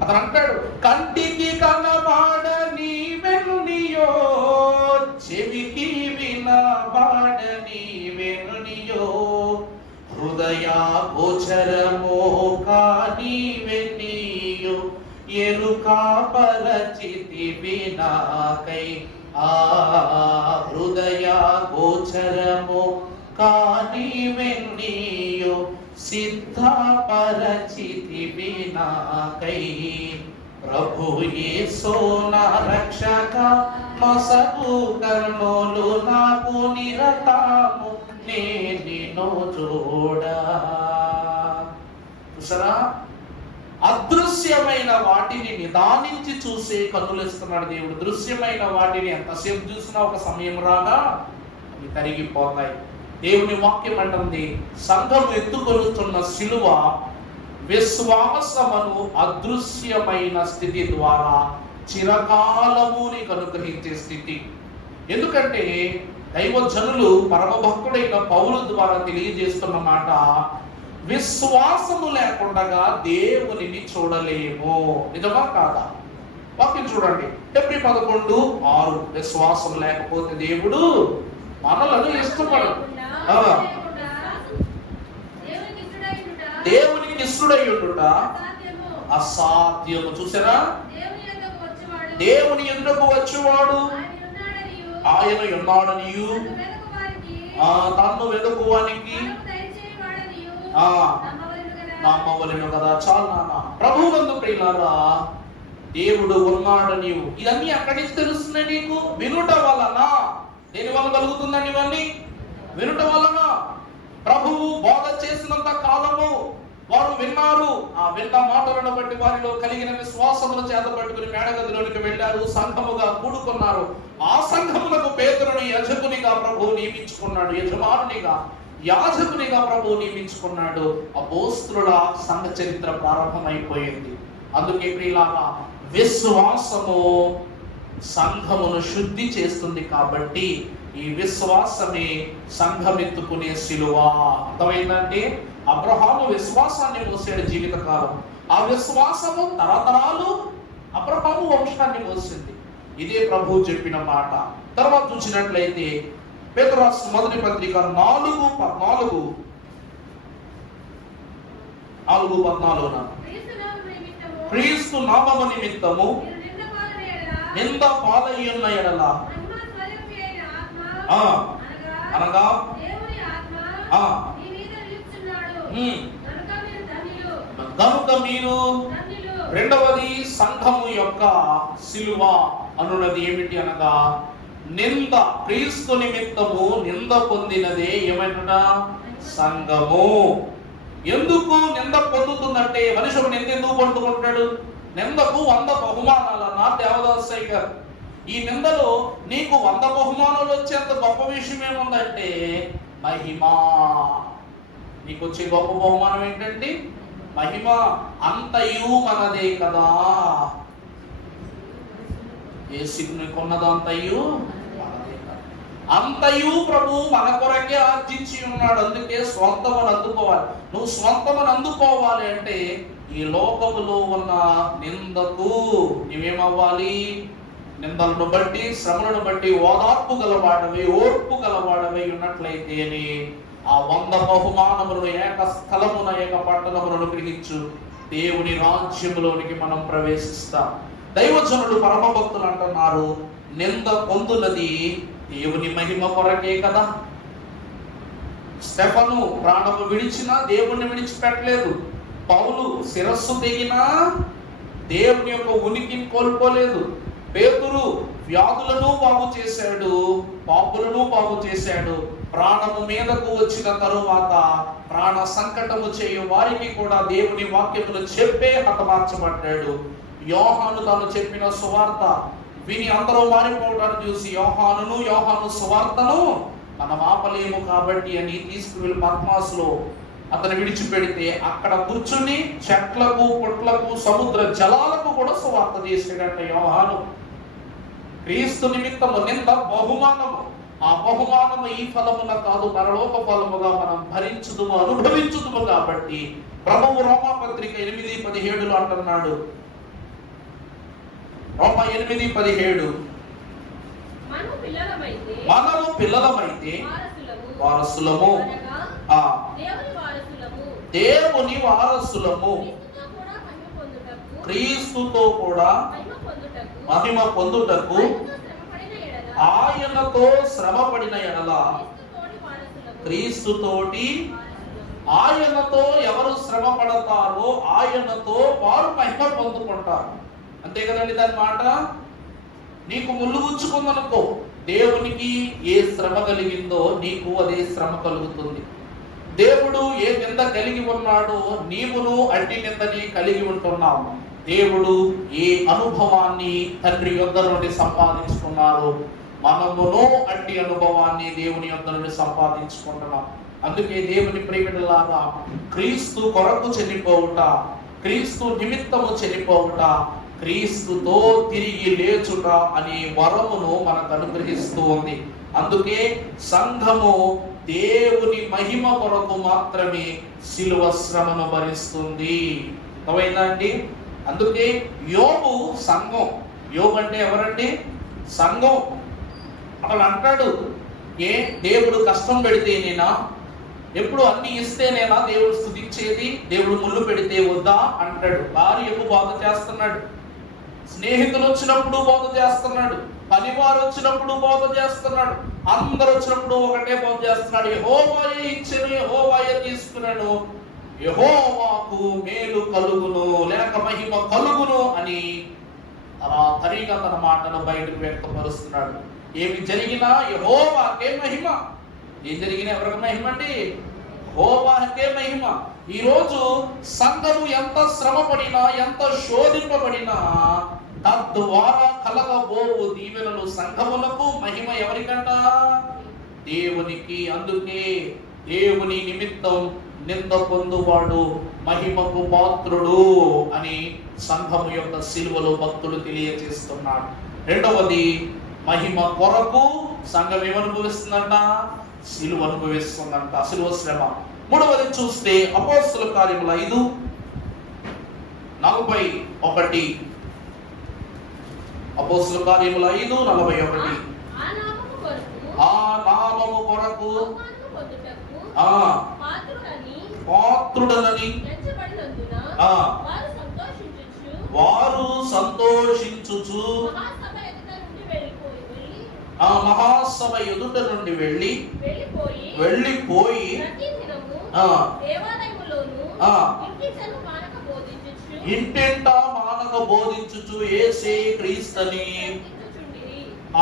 అతను అంటాడు, కంటికి కనబడని వెన్నియో, చెవికి వినబడని వెన్నియో, హృదయ గోచరమో కాని వెన్నియో, ఎరుక పరచితివి నాకై. ఆ హృదయ గోచరమో కాని వెన్నియో, సిద్ధపరచితివి నాకై. ప్రభు యేసు నా రక్షక, మసకు కర్ణులు నాకు నిరతము, నే నిన్ను చూడా. చూసారా, అదృశ్యమైన వాటిని నిదానించి చూసే కన్నులు ఇస్తున్నాడు దేవుడు. దృశ్యమైన వాటిని ఎంతసేపు చూసినా ఒక సమయం రాగా అవి తరిగిపోతాయి. దేవుని వాక్యం అంటుంది, సంఘం ఎత్తుకొలుతున్న శిలువ విశ్వాసమును అదృశ్యమైన స్థితి ద్వారా చిరకాలము నీకు అనుగ్రహించే స్థితి. ఎందుకంటే దైవజనులు పరమభక్తుడైన పౌలు ద్వారా తెలియజేస్తున్న మాట, విశ్వాసము లేకుండా దేవునిని చూడలేము. నిజమా కాదా? వాక్యం చూడండి, హెబ్రీ 11:6. విశ్వాసం లేకపోతే దేవుడు మనలను ఇష్టపడడు. దేవునికి ఇష్టడై ఉండుట అసాధ్యము. చూసారా, దేవుని ఎదుటకు వచ్చేవాడు ఆయన ఉన్నాడనియు, తన్ను వెతుకువానికి నమ్మవలెను కదా. చాలు నాన్న. ప్రభువునందు ప్రియులారా, దేవుడు ఉన్నాడని ఇవన్నీ ఎక్కడి నుంచి తెలుస్తున్నాయి నీకు? వినుట వలన. దేని వల్ల కలుగుతుందండి ఇవన్నీ? వినుట వలన. ప్రభువు బోధ చేసినంత కాలము వారు విన్నారు. ఆ విన్న మాటలను బట్టి వారిలో కలిగిన విశ్వాసమును చేత పట్టుకుని మేడగదిలోనికి వెళ్ళారు, సంఘముగా కూడుకున్నారు. ఆ సంఘములకు పేతురుని యాజకునిగా ప్రభువు నియమించుకున్నాడు, యజమానునిగా యాజకునిగా ప్రభువు నియమించుకున్నాడు. అపోస్తలుల సంఘ చరిత్ర ప్రారంభమైపోయింది. అందుకే ప్రియులారా, విశ్వాసము సంఘమును శుద్ధి చేస్తుంది. కాబట్టి ఈ విశ్వాసమే సంఘమెత్తుకునే శిలువ. అర్థమైందంటే, అబ్రహాము విశ్వాసాన్ని మోసాడు జీవితకాలం. ఆ విశ్వాసము తరతరాలు అబ్రహాము వంశాన్ని మోసింది. ఇదే ప్రభువు చెప్పిన మాట. తర్వాత చూసినట్లయితే పేతురు రాసిన మొదటి పత్రిక 4:14 క్రీస్తు నామము నిమిత్తము నింద పాలయ్యున్న ఎడల అనగా కనుక మీరు రెండవది సంఘము యొక్క శిలువ అనున్నది ఏమిటి అనగా, నింద. క్రీస్తు నిమిత్తము నింద పొందినదే ఏమంటున్నా? సంఘము. ఎందుకు నింద పొందుతుందంటే, మనుషుడు నింద ఎందుకు పొందుకుంటాడు? నిందకు 100 బహుమానాలన్నా దేవదాసయ్య గారు. ఈ నిందలో నీకు 100 బహుమానాలు వచ్చేంత గొప్ప విషయం ఏముందంటే మహిమ. నీకు వచ్చే గొప్ప బహుమానం ఏంటంటే మహిమ. అంతయు మనదే కదా. యేసుని కొన్నదంతయు మనదే కదా. అంతయు ప్రభు మన కొరకే ఆర్జించి ఉన్నాడు. అందుకే స్వంతమని అందుకోవాలి. నువ్వు స్వంతమని అందుకోవాలి అంటే ఈ లోకములో ఉన్న నిందకు నువ్వేమవ్వాలి? నిందలను బట్టి, శ్రమలను బట్టి ఓదార్పు గలవాడవి, ఓర్పు గలవాడవి ఉన్నట్లయితే ఆ 100 బహుమానములను ఏక స్థలమున, ఏక పట్టణములను గ్రహించు దేవుని రాజ్యములోనికి మనం ప్రవేశిస్తాం. దైవజనుడు పరమభక్తులు అంటున్నారు, నింద పొందునది దేవుని మహిమ కొరకే కదా. స్టెఫను ప్రాణము విడిచినా దేవుణ్ణి విడిచిపెట్టలేదు. పౌలు శిరస్సు తెగినా దేవుని యొక్క ఉనికిని కోల్పోలేదు. పేతురు వ్యాధులను బాగు చేశాడు, పాపులను బాగు చేశాడు. ప్రాణము మీదకు వచ్చిన తరువాత ప్రాణ సంకటము చేయు వారికి కూడా దేవుని వాక్యములు చెప్పే హతమార్చబడ్డాడు. యోహాను తాను చెప్పిన సువార్త విని అందరూ మారిపోవడాన్ని చూసి యోహాను సువార్తను మనం ఆపలేము కాబట్టి అని తీసుకువెళ్ళి పద్మాసులో అతను విడిచిపెడితే అక్కడ కూర్చుని చెట్లకు, పుట్లకు, సముద్ర జలాలకు కూడా సువార్త చేసాడంట యోహాను. క్రీస్తు నిమిత్తము నింద బహుమానము. ఆ బహుమానము ఈ ఫలమున కాదు, పరలోక ఫలముగా మనం భరించుదుము, అనుభవించుదుము. కాబట్టి ప్రభువు రోమాపత్రిక 8:17 అంటున్నాడు, రోమా 8:17 మనము పిల్లలమైతే వారసులము, దేవుని వారసులము, క్రీస్తుతో కూడా మహిమ పొందుటకు ఆయనతో శ్రమపడిన ఎడల క్రీస్తుతోటి ఆయనతో ఎవరు శ్రమ పడతారో ఆయనతో వారు మహిమ పొందుకుంటారు. అంతే కదండి దాని మాట. నీకు ముళ్ళు గుచ్చుకుందనుకో, దేవునికి ఏ శ్రమ కలిగిందో నీకు అదే శ్రమ కలుగుతుంది. దేవుడు ఏ నింద కలిగి ఉన్నాడో నీవును అట్టి నిందని కలిగి ఉంటున్నావు. దేవుడు ఏ అనుభవాన్ని తండ్రి యొద్ద నుండి సంపాదించుకున్నారో మనమును అట్టి అనుభవాన్ని దేవుని యొద్ద నుండి సంపాదించుకుంటున్నాం. అందుకే దేవుని ప్రియమిడలారా, క్రీస్తు కొరకు చనిపోవుట, క్రీస్తు నిమిత్తము చనిపోవుట, క్రీస్తుతో తిరిగి లేచుట అనే వరమును మనకు అనుగ్రహిస్తూ ఉంది. అందుకే సంఘము దేవుని మహిమ కొరకు మాత్రమే శిలువ శ్రమను భరిస్తుంది. అర్థమైందండి? అందుకే యోబు సంఘం. యోబు అంటే ఎవరండి? సంఘం. అక్కడ అంటాడు, ఏ దేవుడు కష్టం పెడితేనేనా, ఎప్పుడు అన్ని ఇస్తేనేనా దేవుడు స్తుతించేది, దేవుడు ముళ్ళు పెడితే వద్దా అంటాడు. భార్యకు బాధ చేస్తున్నాడు, స్నేహితులు వచ్చినప్పుడు బోధ చేస్తున్నాడు, పనివారు వచ్చినప్పుడు బోధ చేస్తున్నాడు, అందరు వచ్చినప్పుడు ఒకటే బోధ చేస్తున్నాడు. యెహోవాయే ఇచ్చెను, యెహోవాయే తీసుకున్నాడు, యెహోవాకు మేలు కలుగును లేక మహిమ కలుగును అని తరిగా తన మాటను బయటకు వ్యక్తపరుస్తున్నాడు. ఏమి జరిగినా యెహోవాకే మహిమ. ఏం జరిగినా ఎవరికి మహిమ అండి? యెహోవాకే మహిమ. ఈ రోజు సంఘము ఎంత శ్రమ పడినా, ఎంత శోధింపబడినా తద్వారా కలగబోవు దీవెనలు సంఘములకు మహిమ ఎవరికంట? దేవునికి. అందుకే దేవుని నిమిత్తం నింద పొందువాడు మహిమకు పాత్రుడు అని సంఘము యొక్క సిలువలో భక్తుడు తెలియజేస్తున్నాడు. రెండవది, మహిమ కొరకు సంఘం ఏమనుభవిస్తుందంట? సిలువ అనుభవిస్తుందంట, సిలువ శ్రమ. మూడవది చూస్తే అపోస్తలుల కార్యములు 5:41. అపోస్తలుల కార్యములు 5:41. ఆ నామము కొరకు పాత్రుడనని వారు సంతోషించుచు ఆ మహాసభ ఎదుట నుండి వెళ్ళిపోయి ఇంటింటా మానక బోధించుచు యేసే క్రీస్తుని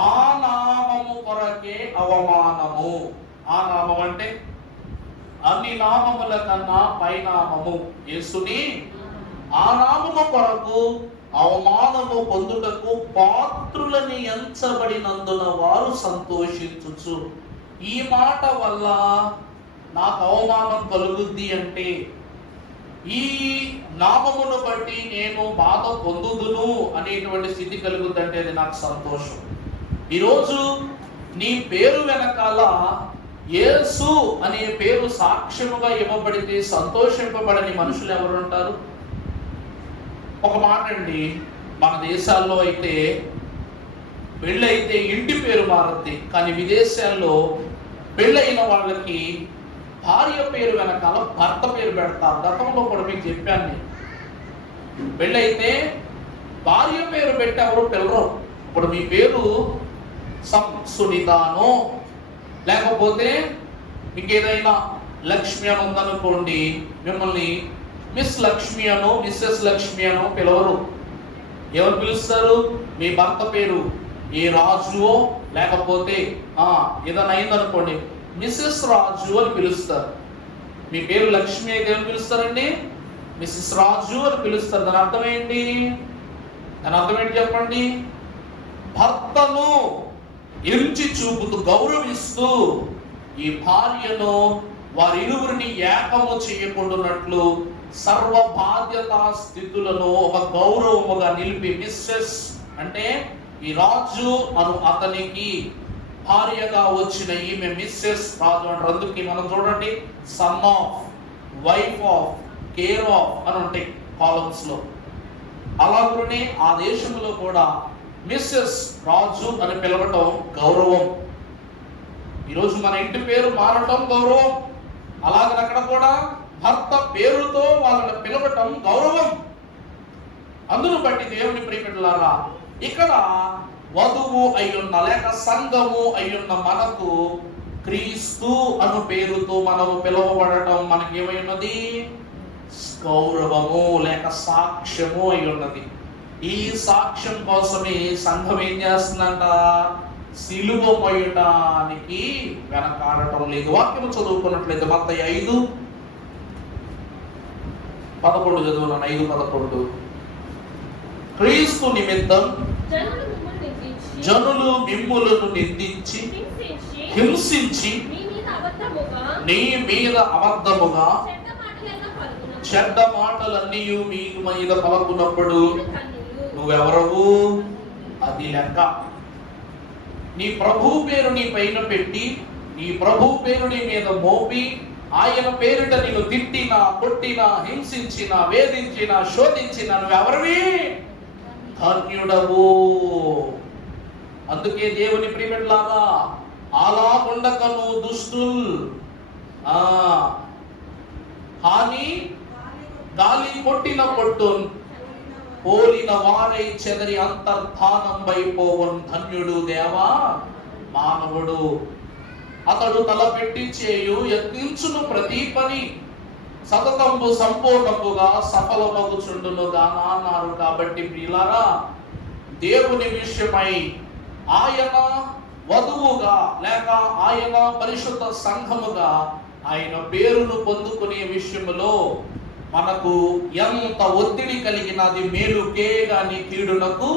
ఆ నామము కొరకే అవమానము. ఆ నామం అంటే అన్ని నామముల కన్నా పైనామము యేసుని. ఆ నామము కొరకు అవమానము పొందుటకు పాత్రులని ఎంచబడినందున వారు సంతోషించుచు. ఈ మాట వల్ల నాకు అవమానం కలుగుద్ది అంటే, ఈ నామమును బట్టి నేను బాధ పొందుదును అనేటువంటి స్థితి కలుగుద్దంటే అది నాకు సంతోషం. ఈరోజు నీ పేరు వెనకాల యేసు అనే పేరు సాక్ష్యముగా ఇవ్వబడితే సంతోషింపబడని మనుషులు ఎవరు ఉంటారు? ఒక మాట అండి, మన దేశాల్లో అయితే పెళ్ళైతే ఇంటి పేరు మారుద్ది, కానీ విదేశాల్లో పెళ్ళైన వాళ్ళకి భార్య పేరు వెనకాల భర్త పేరు పెడతారు. గతంలో కూడా మీకు చెప్పాను నేను, పెళ్ళైతే భార్య పేరు పెట్టి ఎవరు పిల్లరు. ఇప్పుడు మీ పేరు సునీతానో లేకపోతే ఇంకేదైనా లక్ష్మి అని ఉందనుకోండి, మిమ్మల్ని మిస్ లక్ష్మి అనో మిస్సెస్ లక్ష్మి అనో పిలవరు. ఎవరు పిలుస్తారు? మీ భర్త పేరు ఏ రాజువో లేకపోతే ఏదైనా అయిందనుకోండి మిస్సెస్ రాజు అని పిలుస్తారు. మీ పేరు లక్ష్మి అయితే ఏమని పిలుస్తారండి? మిస్సెస్ రాజు అని పిలుస్తారు. దాని అర్థం ఏంటి? చెప్పండి. భర్తను ఎంచి చూపుతూ గౌరవిస్తూ ఈ భార్యను వారిరువురిని ఏకము చేయకుండానట్లు సర్వ బాధ్యతా స్థితులను ఒక గౌరవముగా నిలిపి, మిస్సెస్ అంటే ఈ రాజు అతనికి భార్యగా వచ్చిన ఈమె మిస్సెస్ రాజు అంటారు. అందుకే మనం చూడండి, son of, wife of, care of అని ఉంటాయి కాలమ్స్ లో. అలాగనే ఆ దేశంలో కూడా మిస్సెస్ రాజు అని పిలవటం గౌరవం. ఈరోజు మన ఇంటి పేరు మారటం గౌరవం. అలాగని అక్కడ కూడా భర్త పేరుతో వాళ్ళని పిలవటం గౌరవం. అందును బట్టి దేవుని ప్రియమిత్రులారా, ఇక్కడ వధువు అయ్యున్న లేక సంఘము అయ్యున్న మనకు క్రీస్తు అను పేరుతో మనము పిలువబడటం మనకి ఏమైనది? గౌరవము లేక సాక్ష్యము అయి ఉన్నది. ఈ సాక్ష్యం కోసమే సంఘం ఏం చేస్తుందంట? సిలువ మోయటానికి వెనకాడటం లేదు. వాక్యము చదువుకున్నట్లయితే మత్తయి 5:11 చదువున్నాను. 5:11 క్రీస్తు నిమిత్తం జనులు మిమ్ములను నిందించి హింసించి నీ మీద అబద్ధముగా చెడ్డ మాటలన్నీ మీ మీద పలుకున్నప్పుడు నువ్వెవరవు? అది లెక్క. నీ ప్రభు పేరు నీ పైన పెట్టి, నీ ప్రభు పేరు నీ మీద మోపి, ఆయన పేరిట నేను తిట్టినా, కొట్టినా, హింసించినా, వేధించినా, శోధించినా నువ్వెవరివి? ధన్యుడవు. అందుకే దేవుని ప్రియమిత్రులారా, అలా ఉండకను దుష్టుల్ హాని గాలి కొట్టిన పొట్టు పోలిన వారై చెదరి అంతర్ధానం వైపోవన్ ధన్యుడు దేవా మానవుడు. అతడు తలపెట్టి చేయు యత్నించును ప్రతి పని సతతంబు సంపూర్ణముగా సఫలమగుచుండునుగా అన్నారు. కాబట్టి ప్రియులారా, దేవుని విషయమై ఆయన వధువుగా లేక ఆయన పరిశుద్ధ సంఘముగా ఆయన పేరును పొందుకునే విషయములో మనకు ఎంత ఒత్తిడి కలిగినది మేలుకే గాని కీడునకు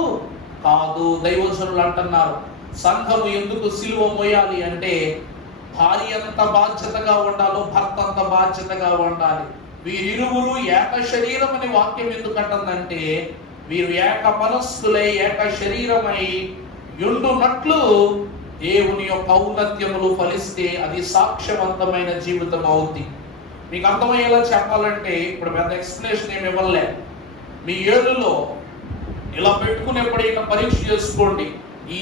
కాదు. దైవజనులు అంటున్నారు, సంఘము ఎందుకు సిలువ మోయాలి అంటే భార్య ఎంత బాధ్యతగా ఉండాలో భర్త అంత బాధ్యతగా ఉండాలి. వీరిరువురు ఏక శరీరం అని వాక్యం ఎందుకంటుందంటే, వీరు ఏక మనస్సులై ఏక శరీరమై యుండునట్లు దేవుని యొక్క ఔన్నత్యములు ఫలిస్తే అది సాక్ష్యవంతమైన జీవితం అవుద్ది. మీకు అర్థమయ్యేలా చెప్పాలంటే ఇప్పుడు పెద్ద ఎక్స్ప్లెనేషన్ ఏమి ఇవ్వలే. మీ ఏళ్ళలో ఇలా పెట్టుకుని ఎప్పుడైనా పరీక్ష చేసుకోండి. ఈ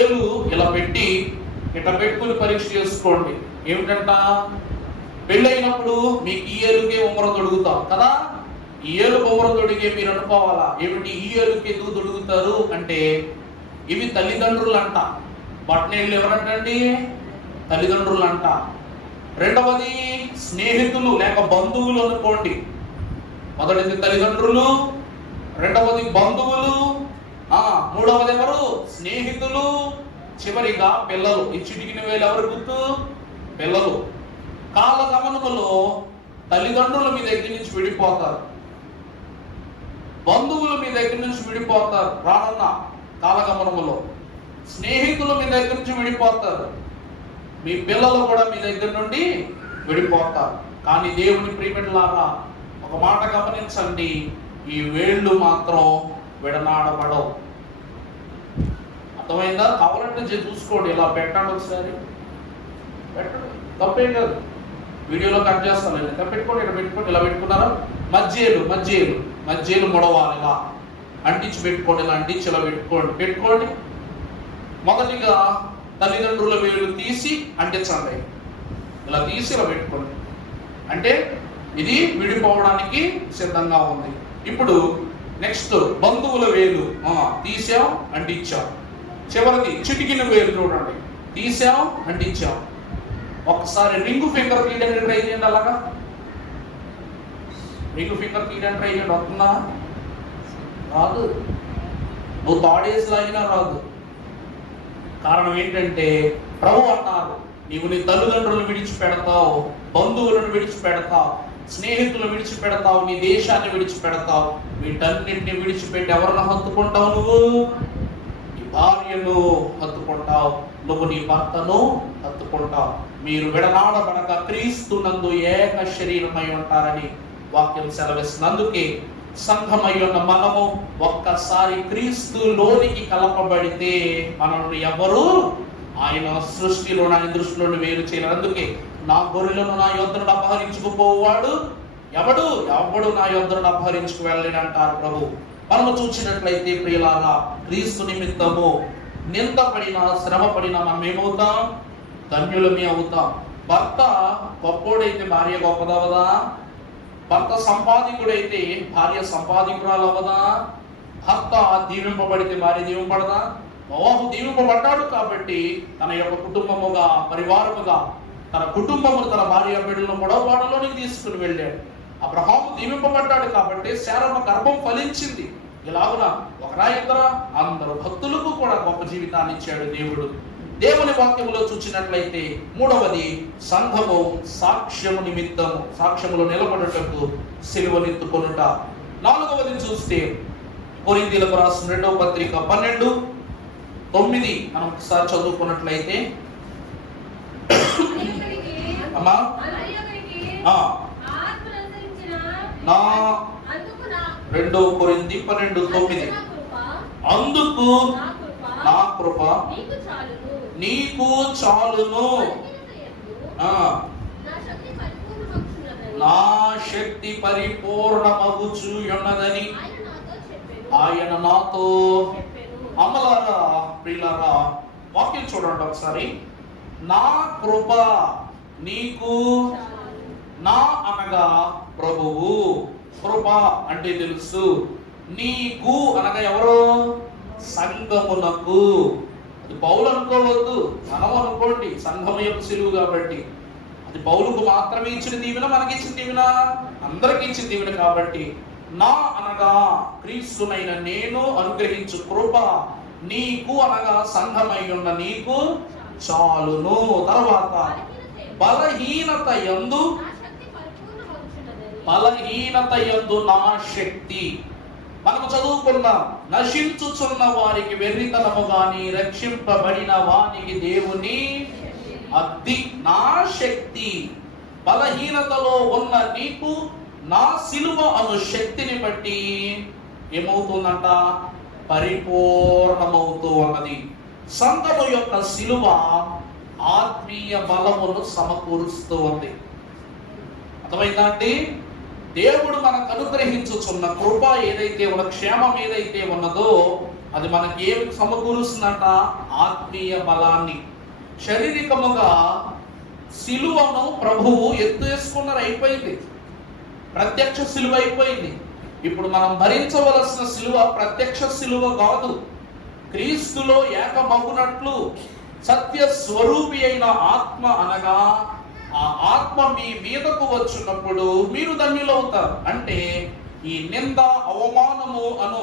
ఏళ్ళు ఇలా పెట్టి ఇట్లా పెట్టుకుని పరీక్ష చేసుకోండి. ఏమిటంట, పెళ్ళైనప్పుడు మీకు ఈ ఏలుకే ఉమ్మర తొడుగుతాం కదా. ఈ ఏలు ఉమ్మర తొడిగే మీరు అనుకోవాలా, ఏమిటి ఈ ఏలుకి ఎందుకు తొడుగుతారు అంటే, ఇవి తల్లిదండ్రులు అంట. బట్నేళ్ళు ఎవరంటండి? తల్లిదండ్రులు అంట. రెండవది స్నేహితులు లేక బంధువులు అనుకోండి. మొదటిది తల్లిదండ్రులు, రెండవది బంధువులు, మూడవది ఎవరు? స్నేహితులు, చివరిగా పిల్లలు. ఈ చిటికిన వేలు ఎవరు గుర్తు? పిల్లలు. కాలగమనములో తల్లిదండ్రులు మీ దగ్గర నుంచి విడిపోతారు, బంధువులు మీ దగ్గర నుంచి విడిపోతారు రానున్న కాలగమనములో, స్నేహితులు మీ దగ్గర నుంచి విడిపోతారు, మీ పిల్లలు కూడా మీ దగ్గర నుండి విడిపోతారు. కానీ దేవుని ప్రియమిత్రులారా, ఒక మాట గమనించండి, ఈ వేళ్ళు మాత్రం విడనాడబడవు. అర్థమైందా? కావాలంటే చూసుకోండి, ఇలా పెట్టండి ఒకసారి, పెట్టండి, తప్పేం కాదు. వీడియోలో కట్ చేస్తాను, ఇలా పెట్టుకోండి, ఇలా పెట్టుకోండి. ఇలా పెట్టుకున్నారా? మధ్యలు ముడవాలి, ఇలా అంటించి పెట్టుకోండి, ఇలా అంటించి ఇలా పెట్టుకోండి. మొదటిగా తల్లిదండ్రుల వేలు తీసి అంటించండి, ఇలా తీసి ఇలా పెట్టుకోండి. అంటే ఇది విడిపోవడానికి సిద్ధంగా ఉంది. ఇప్పుడు నెక్స్ట్ బంధువుల వేలు తీసాం, అంటించాం. చివరిది చిటికిన వేలు చూడండి, తీసాం, అంటించాం. ఒకసారి రింగ్ ఫింగర్ తీయడానికి ట్రై చేయండి. అలాగా రింగ్ ఫింగర్ తీయడానికి ట్రై చేయండి. వస్తుందా? రాదు. నువ్వు తాడేసి లాగినా రాదు. కారణం ఏంటంటే ప్రభు అన్నారు, నీవు నీ తల్లిదండ్రులను విడిచిపెడతావు, బంధువులను విడిచిపెడతావు, స్నేహితులను విడిచిపెడతావు, నీ దేశాన్ని విడిచిపెడతావు. వీటన్నింటినీ విడిచిపెట్టి ఎవరిని హత్తుకుంటావు? నువ్వు నీ భార్యను హత్తుకుంటావు, నువ్వు నీ భర్తను హత్తుకుంటావు. మీరు విడనాడబడక క్రీస్తునందు ఏక శరీరమై ఉంటారని వాక్యం సెలవిస్తుంది. అందుకే సంఘమై ఉన్న మనము ఒక్కసారి క్రీస్తులోనికి కలపబడితే మనల్ని ఎవరు ఆయన సృష్టిలో ఆయన దృష్టిలో వేరు చేయలేరు. అందుకే నా గొర్రెలను నా యొద్ద నుండి అపహరించుకుపోవాడు ఎవడు నా యొద్దను అపహరించుకు వెళ్ళలేడు అంటారు ప్రభు. మనము చూసినట్లయితే ప్రియులారా, క్రీస్తు నిమిత్తము నిందపడినా శ్రమపడినా మనం ఏమవుతాం? ధన్యులమే అవుతాం. భర్త గొప్పోడైతే భార్య గొప్పదవదా? భర్త సంపాదికుడైతే భార్య సంపాదికురాలు అవ్వదా? భర్త దీవింపబడితే భార్య దీవింపడదా? నోవహు దీవింపబడ్డాడు కాబట్టి తన యొక్క కుటుంబముగా, పరివారముగా, తన కుటుంబము తన భార్య బిడ్డలను కూడా వాడలోనికి తీసుకుని వెళ్ళాడు. అబ్రహాము దీవింపబడ్డాడు కాబట్టి శారమ్మ గర్భం ఫలించింది. ఇలాగున ఒకరా ఇద్దరా అందరు భక్తులకు కూడా గొప్ప జీవితాన్ని ఇచ్చాడు దేవుడు. దేవుని వాక్యములో చూసినట్లయితే మూడవది, సంఘము సాక్ష్యము నిమిత్తము, సాక్ష్యములో నిలబడుటకు సిలువనెత్తుకొనుట. నాలుగవది చూస్తే కొరింథీయులకు రాసిన 2వ పత్రిక 12:9 మనం ఒకసారి చదువుకున్నట్లయితే, అమ్మా నా 2 కొరింథీ 12:9 అందుకు నా కృప నీకు చాలును, నా శక్తి పరిపూర్ణమగుచు ఉన్నదని ఆయన నాతో. అమ్మలారా, ప్రియులారా, వాక్యం చూడండి ఒకసారి. నా కృప నీకు, నా అనగా ప్రభువు, కృప అంటే తెలుసు, నీకు అనగా ఎవరు? సంఘమునకు. అది పౌలు అనుకోవద్దు, మనం అనుకోండి. సంఘము యొక్క సిలువు కాబట్టి అది పౌలుకు మాత్రమే ఇచ్చిన దీవెన, మనకి ఇచ్చిన దీవెన, అందరికి ఇచ్చిన దీవెన కాబట్టి నా అనగా క్రీస్తునైన నేను అనుగ్రహించు కృప నీకు అనగా సంఘమై ఉన్న నీకు చాలును. తర్వాత బలహీనత యందు నా శక్తి. మనము చదువుకున్నాం, నశించుచున్న వారికి వెర్రితనము గాని రక్షింపబడిన వానికి దేవుని అద్ది. నా శక్తి బలహీనతలో ఉన్న నీకు నా సిలువ అను శక్తిని బట్టి ఏమవుతుందంట? పరిపూర్ణమవుతూ ఉన్నది. సంఘము యొక్క సిలువ ఆత్మీయ బలమును సమకూరుస్తూ ఉంది. అర్థమైందా అండి? దేవుడు మనకు అనుగ్రహించుచున్న కృప ఏదైతే ఉన్న, క్షేమం ఏదైతే ఉన్నదో అది మనకి ఏం సమకూరుస్తుందంట? ఆత్మీయ బలాన్ని. శారీరకముగా సిలువను ప్రభువు ఎత్తేసుకున్నారు, అయిపోయింది. ప్రత్యక్ష సిలువ అయిపోయింది. ఇప్పుడు మనం భరించవలసిన సిలువ ప్రత్యక్ష సిలువ కాదు. క్రీస్తులో ఏకమగునట్లు సత్య స్వరూపి అయిన ఆత్మ అనగా ఆ ఆత్మ మీ మీదకు వచ్చినప్పుడు మీరు ధన్యులవుతారు. అంటే ఈ నింద, అవమానము అను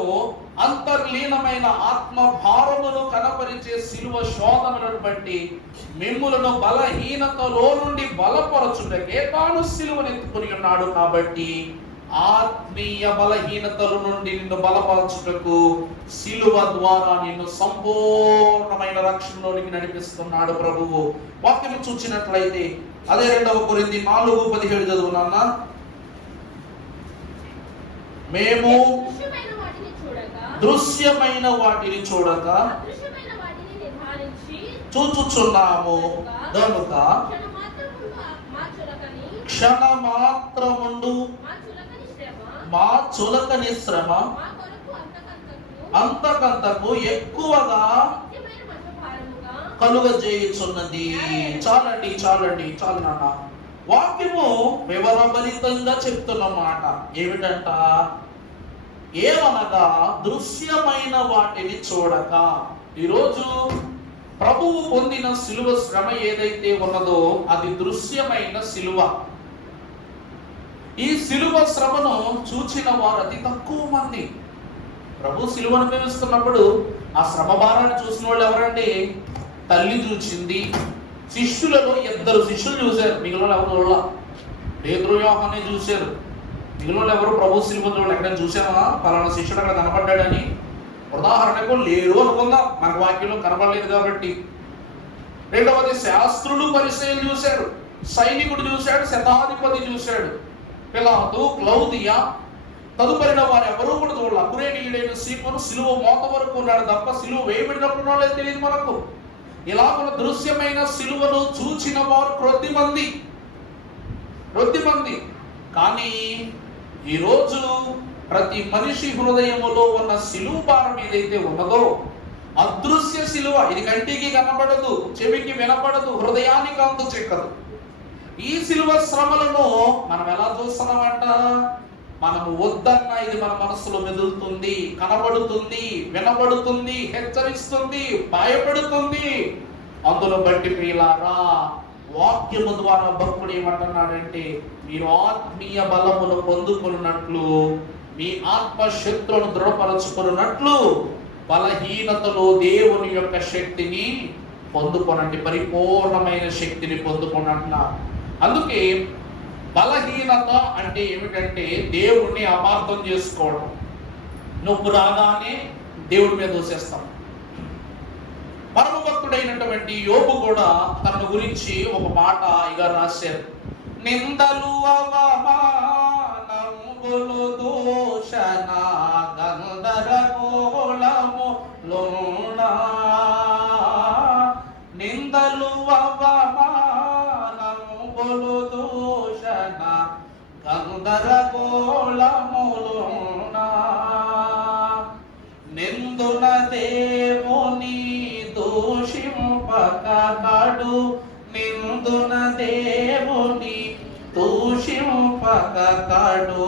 అంతర్లీనమైన ఆత్మ భారమును కనపరిచే సిలువ శోధనలను బట్టి మిమ్ములను బలహీనతలో నుండి బలపరచుటకే తాను సిలువనెత్తుకుని ఉన్నాడు. కాబట్టి ఆత్మీయ బలహీనతల నుండి నిన్ను బలపరచుటకు సిలువ ద్వారా నిన్ను సంపూర్ణమైన రక్షణలోనికి నడిపిస్తున్నాడు ప్రభువు. వాక్యం చూచినట్లయితే అదే 2వ కొరింథీ 4:17 చదువునన్నా. మేము దృశ్యమైన వాటిని చూడక చూచుచున్నాము గనుక క్షణమాత్రముండు మా చులకని శ్రమ అంతకంతకు ఎక్కువగా కలుగజేయుచున్నది. చాలు నాన్న. వాక్యము వివరభరితంగా చెప్తున్న మాట ఏమిటంట? ఏమనగా దృశ్యమైన వాటిని చూడక. ఈరోజు ప్రభువు పొందిన సిలువ శ్రమ ఏదైతే ఉన్నదో అది దృశ్యమైన సిలువ. ఈ సిలువ శ్రమను చూచిన వారు అతి తక్కువ మంది. ప్రభు సిలువ అనుభవిస్తున్నప్పుడు ఆ శ్రమ భారాన్ని చూసిన వాళ్ళు ఎవరండి? తల్లి చూసింది. శిష్యులలో 2 శిష్యులు చూశారు, మిగిలిన ఎవరు చూడాల. పేతురు, యోహానే చూశారు, మిగిలిన ఎవరు ప్రభు సిలువ చూడాలి. ఎక్కడ చూసామా పలానా శిష్యుడు అక్కడ కనపడ్డాడని? ఉదాహరణకు లేరు అనుకుందాం, మనకు వాక్యంలో కనపడలేదు కాబట్టి. రెండవది శాస్త్రులు, పరిసయ్యులు చూశారు, సైనికుడు చూశాడు, శతాధిపతి చూశాడు, పిలాతు, క్లౌదియా, తదుపరిన వారు ఎవరూ కూడా చూడాలి. కురేనీయుడైన సీమోను సిలువ మోత వరకు ఉన్నాడు తప్ప సిలువ వేయబడినప్పుడు వాళ్ళే తెలియదు మనకు. ఇలా కూడా దృశ్యమైన సిలువను చూచిన వారు కొద్ది మంది. కానీ ఈరోజు ప్రతి మనిషి హృదయములో ఉన్న సిలువ భారం ఏదైతే ఉన్నదో, అదృశ్య సిలువ, ఇది కంటికి కనపడదు, చెవికి వినపడదు, హృదయానికి అంతు చిక్కదు. ఈ సిలువ శ్రమలను మనం ఎలా చూస్తున్నామంట? మనము వద్దన్నా ఇది మన మనసులో మెదులుతుంది, కనబడుతుంది, వినబడుతుంది, హెచ్చరిస్తుంది, భయపడుతుంది. అందులో బట్టి ప్రియులారా, వాక్యము ద్వారా భక్తుడు ఏమంటున్నాడంటే, మీరు ఆత్మీయ బలమును పొందుకున్నట్లు, మీ ఆత్మశక్తులను దృఢపరచుకున్నట్లు బలహీనతలో దేవుని యొక్క శక్తిని పొందుకొనండి, పరిపూర్ణమైన శక్తిని పొందుకొనంటున్నారు. అందుకే బలహీనత అంటే ఏమిటంటే దేవుణ్ణి అపార్థం చేసుకోవడం. నొప్పు రాగానే దేవుడి మీద దూసేస్తాం. పరమ భక్తుడైనటువంటి యోబు కూడా తన గురించి ఒక పాట ఇగా రాశారు. నిందలు అవమానములు దూషణ గందరగోళములోనా, నిందలు అవమానములు దూషణ గందరగోళములోనా, నిందున దేవుని దూషింపక కడు, నిందున దేవుని దూషింపక కడు,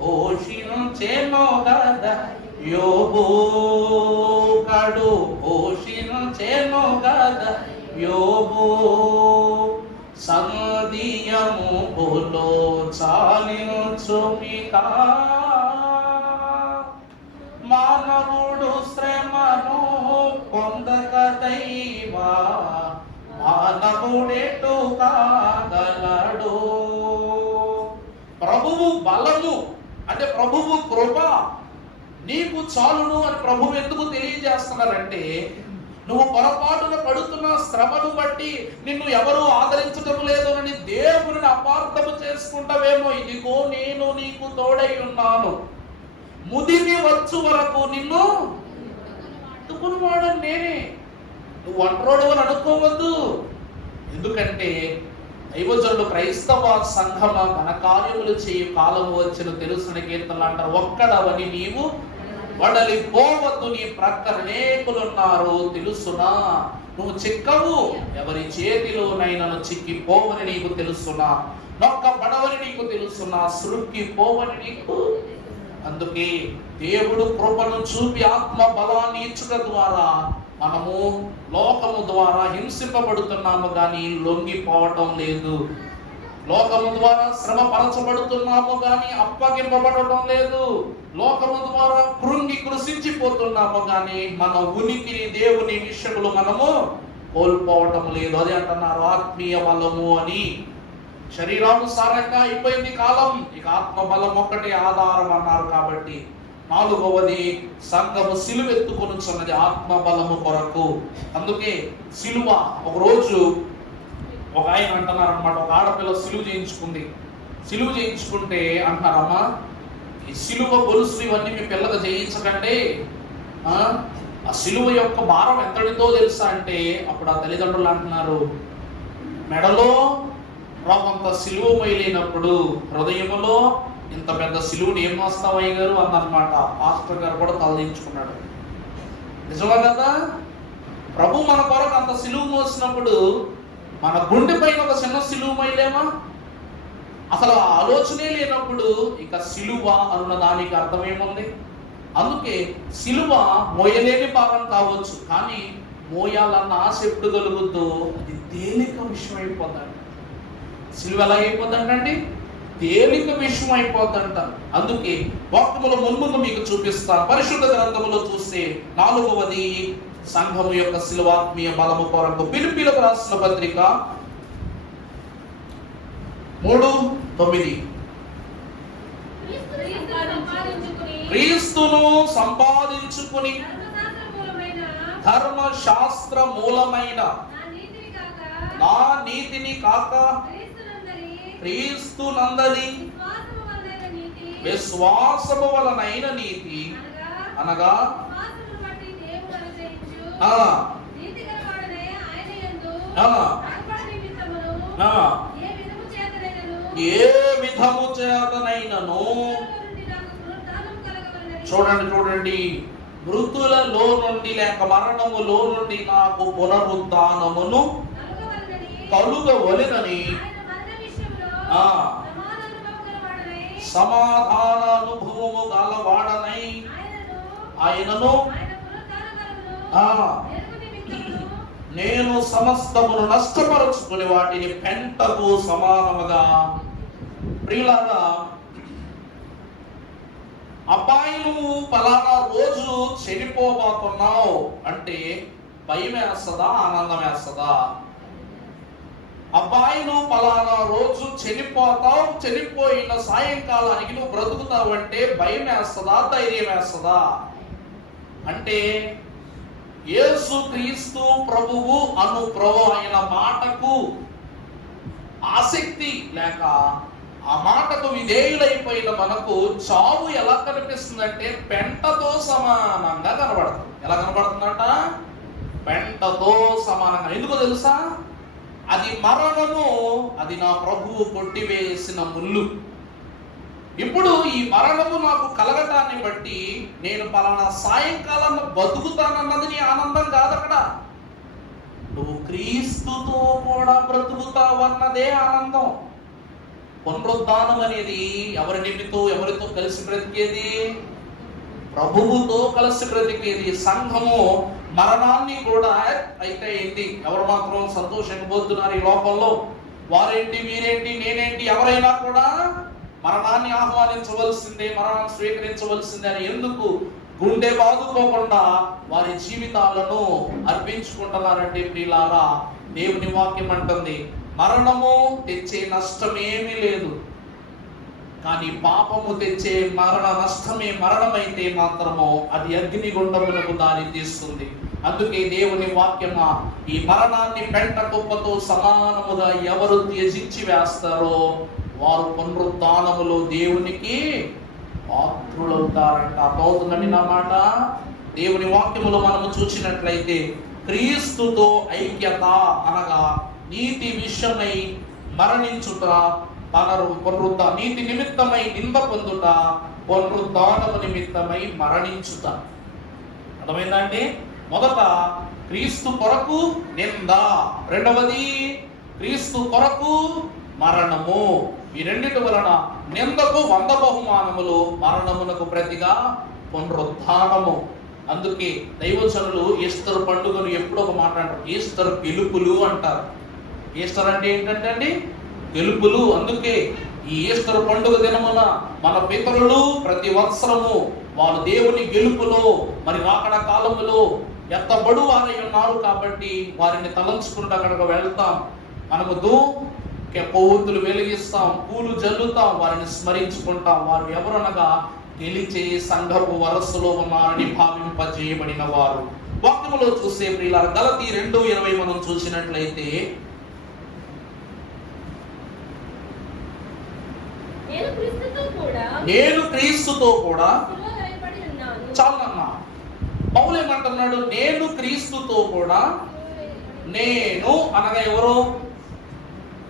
పోషించెను గదా యోబు, కడు పోషించెను గదా యోబు, సంధియములో చాలించుమికా, మానవుడు శ్రమను పొందక దైవా మానవుడెటు కాగలడు. ప్రభువు బలము అంటే ప్రభువు కృప నీకు చాలును అని ప్రభువు ఎందుకు తెలియజేస్తున్నారంటే, నువ్వు పొరపాటున పడుతున్న శ్రమను బట్టి నిన్ను ఎవరు ఆదరించడం లేదు అని దేవుని అపార్థము చేసుకుంటావేమో. ఇదిగో నేను నీకు తోడై ఉన్నాను, ముదిమి వచ్చు వరకు నిన్ను ఎత్తుకునివాడని నేనే. నువ్వు ఒంటరోడు అని అనుకోవద్దు. ఎందుకంటే దైవజనులు క్రైస్తవ సంఘమ ఘనకార్యములు చేయు కాలము వచ్చిన తెలుసుని కీర్తనలు అంటారు. ఒక్కడవని నీవు వడలి పోవద్దు, నీ ప్రక్కన అనేకులున్నారు తెలుసునా, నువ్వు చిక్కవు, ఎవరి చేతిలోనైనా చిక్కిపోవని నీకు తెలుసునా, నొక్కబడవని నీకు తెలుసునా, సృక్కిపోవని నీకు. అందుకే దేవుడు కృపను చూపి ఆత్మ బలాన్ని ఇచ్చుట ద్వారా మనము లోకము ద్వారా హింసింపబడుతున్నాము కానీ లొంగిపోవటం లేదు. లోకము ద్వారా శ్రమ పరచబడుతున్నాము కానీ అప్పగింపబడటం లేదు. లోకము ద్వారా కృంగి కృషించిపోతున్నాము కానీ మన ఉనికిని దేవుని విషయంలో మనము కోల్పోవటం లేదు. అదే అంటున్నారు ఆత్మీయ బలము అని. శరీరానుసారంగా అయిపోయింది కాలం, ఇక ఆత్మ బలం ఒక్కటే ఆధారం అన్నారు. కాబట్టి నాలుగవది సంఘము సిలువ ఎత్తుకొనుచున్నది ఆత్మ బలము కొరకు. అందుకే సిలువ ఒకరోజు ఒక ఆయన అంటున్నారు అనమాట, ఒక ఆడపిల్ల సిలువ చేయించుకుంది. సిలువ చేయించుకుంటే అంటున్నారమ్మా, ఈ సిలువ గొలుసు ఇవన్నీ మీ పిల్లగా చేయించకండి, ఆ సిలువ యొక్క భారం ఎంతటితో తెలుసా అంటే, అప్పుడు ఆ తల్లిదండ్రులు అంటున్నారు, మెడలో కొంత సిలువ మొయలేనప్పుడు హృదయములో ఇంత పెద్ద సిలువుని ఏం మోస్తావు అయ్య గారు అన్నమాట. పాస్టర్ గారు కూడా తలదించుకున్నాడు. నిజమా కదా? ప్రభు మన కొరకు అంత సిలువ మోసినప్పుడు మన గుండె పైన ఒక చిన్న సిలువ మొయలేమా? అసలు ఆలోచనే లేనప్పుడు ఇక సిలువ అన్న దానికి అర్థమేముంది? అందుకే సిలువ మోయలేని భాగం కావచ్చు, కానీ మోయాలన్న ఆశ ఎప్పుడు కలుగుద్దో అది తేలిక విషయం అయిపోద్దంట. సిలువ ఎలాగైపోద్దంటండి? తేలిక విషయం అయిపోద్దంట. అందుకే వాక్యములో ముందు మీకు చూపిస్తాను. పరిశుద్ధ గ్రంథములో చూస్తే నాలుగవది సంఘము యొక్క సిలువాత్మీయ బలము కొరకు ఫిలిప్పీలకు రాసిన పత్రిక 3:9 క్రీస్తును సంపాదించుకుని ధర్మశాస్త్ర మూలమైన నా నీతిని కాక క్రీస్తునందలి విశ్వాసము వలనైన నీతి అనగా ఏ విధము చేతనైనను చూడండి చూడండి, మృతులలో నుండి లేక మరణములో నుండి నాకు పునరుద్ధానమును కలుగవలెనని సమాధాన అనుభవము గలవాడనై ఆయనను నేను సమస్తమును నష్టపరుచుకుని వాటిని పెంటకు సమానముగా. ప్రియులారా, అబ్బాయి నువ్వు పలానా రోజు చనిపోబోతున్నావు అంటే భయం వేస్తుందా, ఆనందం వేస్తుందా? అబ్బాయి నువ్వు పలానా రోజు చనిపోతావు, చనిపోయిన సాయంకాలానికి నువ్వు బ్రతుకుతావు అంటే భయం వేస్తుందా, ధైర్యం వేస్తుందా? అంటే యేసు క్రీస్తు ప్రభువు ఆయన మాటకు ఆసక్తి లేక ఆ మాటకు విధేయులైపోయిన మనకు చావు ఎలా కనిపిస్తుందంటే పెంటతో సమానంగా కనబడుతుంది. ఎలా కనబడుతుందట? పెంటతో సమానంగా. ఎందుకో తెలుసా? అది మరణము, అది నా ప్రభువు కొట్టివేసిన ముళ్ళు. ఇప్పుడు ఈ మరణము నాకు కలగటాన్ని బట్టి నేను పలానా సాయంకాలం బతుకుతానన్నది నీ ఆనందం కాదు. అక్కడ నువ్వు క్రీస్తుతో కూడా బ్రతుకుతావన్నదే ఆనందం. పునరుద్ధానం అనేది ఎవరి నిమిత్తం, ఎవరితో కలిసి బ్రతికేది? ప్రభువుతో కలిసి బ్రతికేది. సంఘము మరణాన్ని కూడా అయితే ఏంటి, ఎవరు మాత్రం సంతోషంగా పోతున్నారు ఈ లోకంలో? వారేంటి, మీరేంటి, నేనేంటి, ఎవరైనా కూడా మరణాన్ని ఆహ్వానించవలసిందే, మరణాన్ని స్వీకరించవలసిందే అని ఎందుకు గుండె బాదుకోకుండా వారి జీవితాలను అర్పించుకుంటున్నారంటే ప్రియులారా, దేవుని వాక్యం అంటుంది మరణము తెచ్చే నష్టమేమీ లేదు, కానీ పాపము తెచ్చే మరణ నష్టమే మరణమైతే మాత్రము అది అగ్నిగుండములకు దారి తీస్తుంది. అందుకే దేవుని వాక్యమా ఈ మరణాన్ని పెంట కుప్పతో సమానముగా ఎవరు త్యజించి వేస్తారో వారు పునరుద్ధానములో దేవునికి పాత్రులవుతారంట. అర్థమవుతుందండి నా మాట? దేవుని వాక్యములో మనము చూసినట్లయితే క్రీస్తుతో ఐక్యత అనగా నీతి విషయమై మరణించుట, నీతి నిమిత్తమై నింద పొందుట, పునరుద్ధానము నిమిత్తమై మరణించుట. అర్థమైందండి? మొదట క్రీస్తు కొరకు నింద, రెండవది క్రీస్తు కొరకు మరణము. ఈ రెండిటి వలన నిందకు 100 బహుమానములు, మరణమునకు ప్రతిగా పునరుద్ధానము. అందుకే దైవజనులు ఈస్టర్ పండుగను ఎప్పుడో ఒక మాట అంటారు, ఈస్టర్ గెలుపులు అంటారు. ఈస్టర్ అంటే ఏంటంటే అండి, గెలుపులు. అందుకే ఈ ఈస్టర్ పండుగ దినమున మన పితరులు ప్రతి సంవత్సరము వారు దేవుని గెలుపులో మరి రాకడ కాలములో ఎత్తబడు వారై ఉన్నారు కాబట్టి వారిని తలంచుకుంటూ అక్కడికి వెళ్తాం. మనము కొవ్వొత్తులు వెలిగిస్తాం, పూలు జల్లుతాం, వారిని స్మరించుకుంటాం. వారు ఎవరనగా గెలిచే సంఘపు వరసలో ఉన్నారని భావింపజేయబడిన వారు. వాక్యములో చూసే ప్రియులారా, గలతీ 2:20 మనం చూసినట్లయితే నేను క్రీస్తుతో కూడా చాలన్నా. పౌలు ఏమంటున్నాడు? నేను క్రీస్తుతో కూడా. నేను అనగా ఎవరు?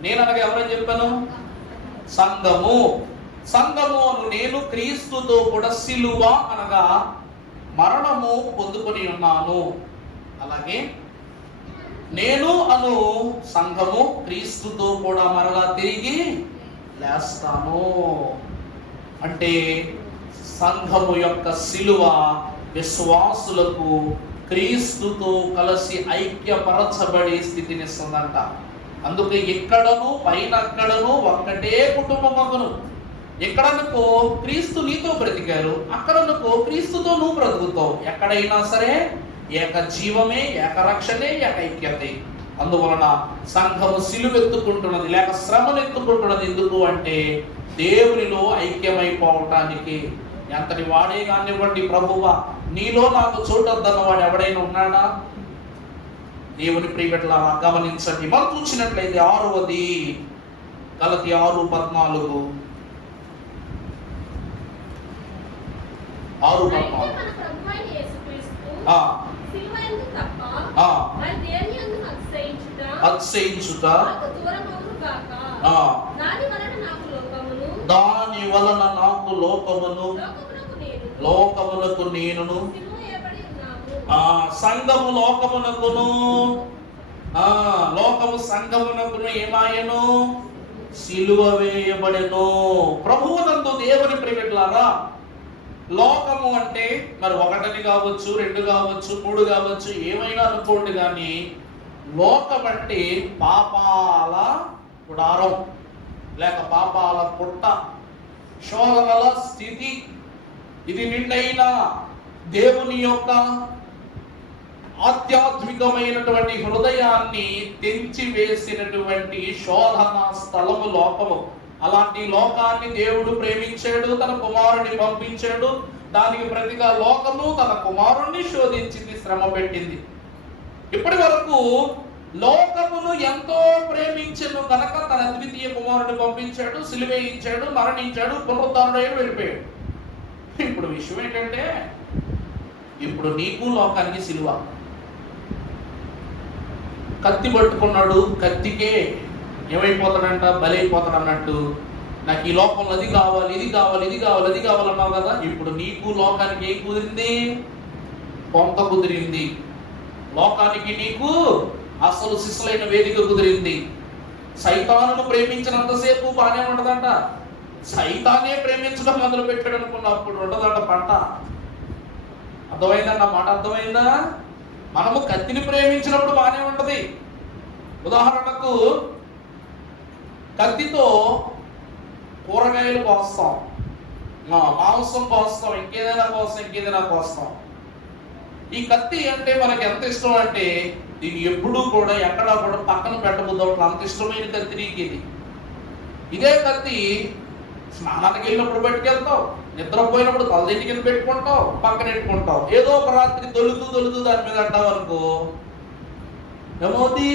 నేను అనగా ఎవరని చెప్పాను? సంఘము. సంఘము అను నేను క్రీస్తుతో కూడా సిలువ అనగా మరణము పొందుకొని ఉన్నాను. అలాగే నేను అను సంఘము క్రీస్తుతో కూడా మరలా తిరిగి లేస్తాను. అంటే సంఘము యొక్క సిలువ విశ్వాసులకు క్రీస్తుతో కలిసి ఐక్యపరచబడే స్థితినిస్తుందంట. అందుకే ఇక్కడను పైన అక్కడను ఒక్కటే కుటుంబమగును. ఎక్కడనుకో క్రీస్తు నీతో బ్రతికారు, అక్కడనుకో క్రీస్తుతో నువ్వు బ్రతుకుతావు. ఎక్కడైనా సరే ఏక జీవమే, ఏక రక్షణే, ఏక ఐక్యతే. అందువలన సంఘము సిలువెత్తుకుంటున్నది లేక శ్రమను ఎత్తుకుంటున్నది. ఎందుకు అంటే దేవునిలో ఐక్యమైపోవటానికి. ఎంతటి వాడే కానివ్వండి, ప్రభువా నీలో నాకు చోటొద్దన్న వాడు ఎవడైనా ఉన్నాడా? దేవుని ప్రియబిడ్డలారా గమనించండి. మనం చూసినట్లయితే 6వది గలతీ 6:14 అతిశయించుట దాని వలన నాకు లోకమును లోకమునకు నేనును సంఘము లోకమునకును లోకము సంఘమునకును ఏమాయను సిలువ వేయబడెను. ప్రభువునందు దేవుని ప్రియమిట్లారా, లోకము అంటే మరి ఒకటిని కావచ్చు, రెండు కావచ్చు, మూడు కావచ్చు, ఏమైనా అనుకోండి, కానీ లోకం అంటే పాపాల గుడారం లేక పాపాల పుట్ట, శోధనల స్థితి. ఇది నిండైన దేవుని యొక్క ఆధ్యాత్మికమైనటువంటి హృదయాన్ని తెంచి వేసినటువంటి శోధన స్థలము లోకము. అలాంటి లోకాన్ని దేవుడు ప్రేమించాడు, తన కుమారుని పంపించాడు. దానికి ప్రతిగా లోకము తన కుమారుణ్ణి శోధించింది, శ్రమ పెట్టింది. ఇప్పటి వరకు లోకమును ఎంతో ప్రేమించను కనుక తన ద్వితీయ కుమారుని పంపించాడు, సిలువేయించాడు, మరణించాడు, పునరుద్ధరణయ్యాడు, వెళ్ళిపోయాడు. ఇప్పుడు విషయం ఏంటంటే, ఇప్పుడు నీకు లోకానికి సిలువ. కత్తి పట్టుకున్నాడు, కత్తికే ఏమైపోతాడంట, బలైపోతాడు అన్నట్టు. నాకు ఈ లోకంలో అది కావాలి, ఇది కావాలి, ఇది కావాలి, అది కావాలన్నావు కదా. ఇప్పుడు నీకు లోకానికి ఏం కుదిరింది? కొంత కుదిరింది. లోకానికి నీకు అసలు సిసలైన వేదిక కుదిరింది. సైతానును ప్రేమించినంతసేపు బాగానే ఉండదంట. సైతానే ప్రేమించడం మొదలు పెట్టాడు అనుకున్నప్పుడు ఉండదంట పంట. అర్థమైందా? నా మాట అర్థమైందా? మనము కత్తిని ప్రేమించినప్పుడు బాగానే ఉంటది. ఉదాహరణకు కత్తితో కూరగాయలు కోస్తాం, మాంసం కోస్తాం, ఇంకేదైనా కోస్తాం. ఈ కత్తి అంటే మనకి ఎంత ఇష్టం అంటే, దీన్ని ఎప్పుడూ కూడా ఎక్కడా కూడా పక్కన పెట్టబోద్దు, అంత ఇష్టమైన కత్తి నీకు ఇది. ఇదే కత్తి స్నానానికి వెళ్ళినప్పుడు పట్టుకెళ్తావు, నిద్రపోయినప్పుడు తలదింటి కింద పెట్టుకుంటావు, పక్కన పెట్టుకుంటావు. ఏదో ఒక రాత్రి దొలుతూ దాని మీద అంటావు అనుకో, ఏమవుతుంది?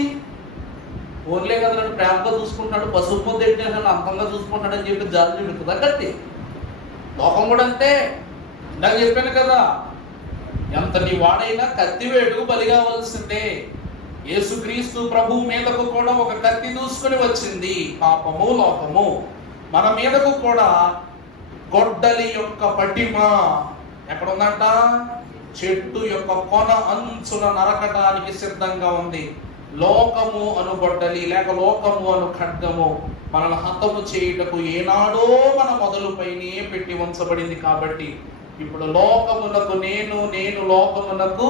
ఓన్లే కదా నన్ను ప్రేమగా చూసుకుంటున్నాడు, పసుపు ముద్ద నన్ను అంతంగా చూసుకుంటాడు అని చెప్పి జాలి చూపిస్తుందా కత్తి? లోకం కూడా అంతే. ఇందాక చెప్పాను కదా, ఎంత నీ వాడైనా కత్తి వేటుకు బలి కావాల్సిందే. యేసుక్రీస్తు ప్రభు మీదకు కూడా ఒక కత్తి దూసుకుని వచ్చింది, పాపము, లోకము. మన మీదకు కూడా గొడ్డలి యొక్క పటిమ ఎక్కడ ఉందంట? చెట్టు యొక్క కొన అంచున నరకటానికి సిద్ధంగా ఉంది. లోకము అను గొడ్డలి లేక లోకము అను ఖడ్గము మనల్ని హతము చేయుటకు ఏనాడో మన మొదలుపైనే పెట్టి ఉంచబడింది. కాబట్టి ఇప్పుడు లోకమునకు నేను లోకమునకు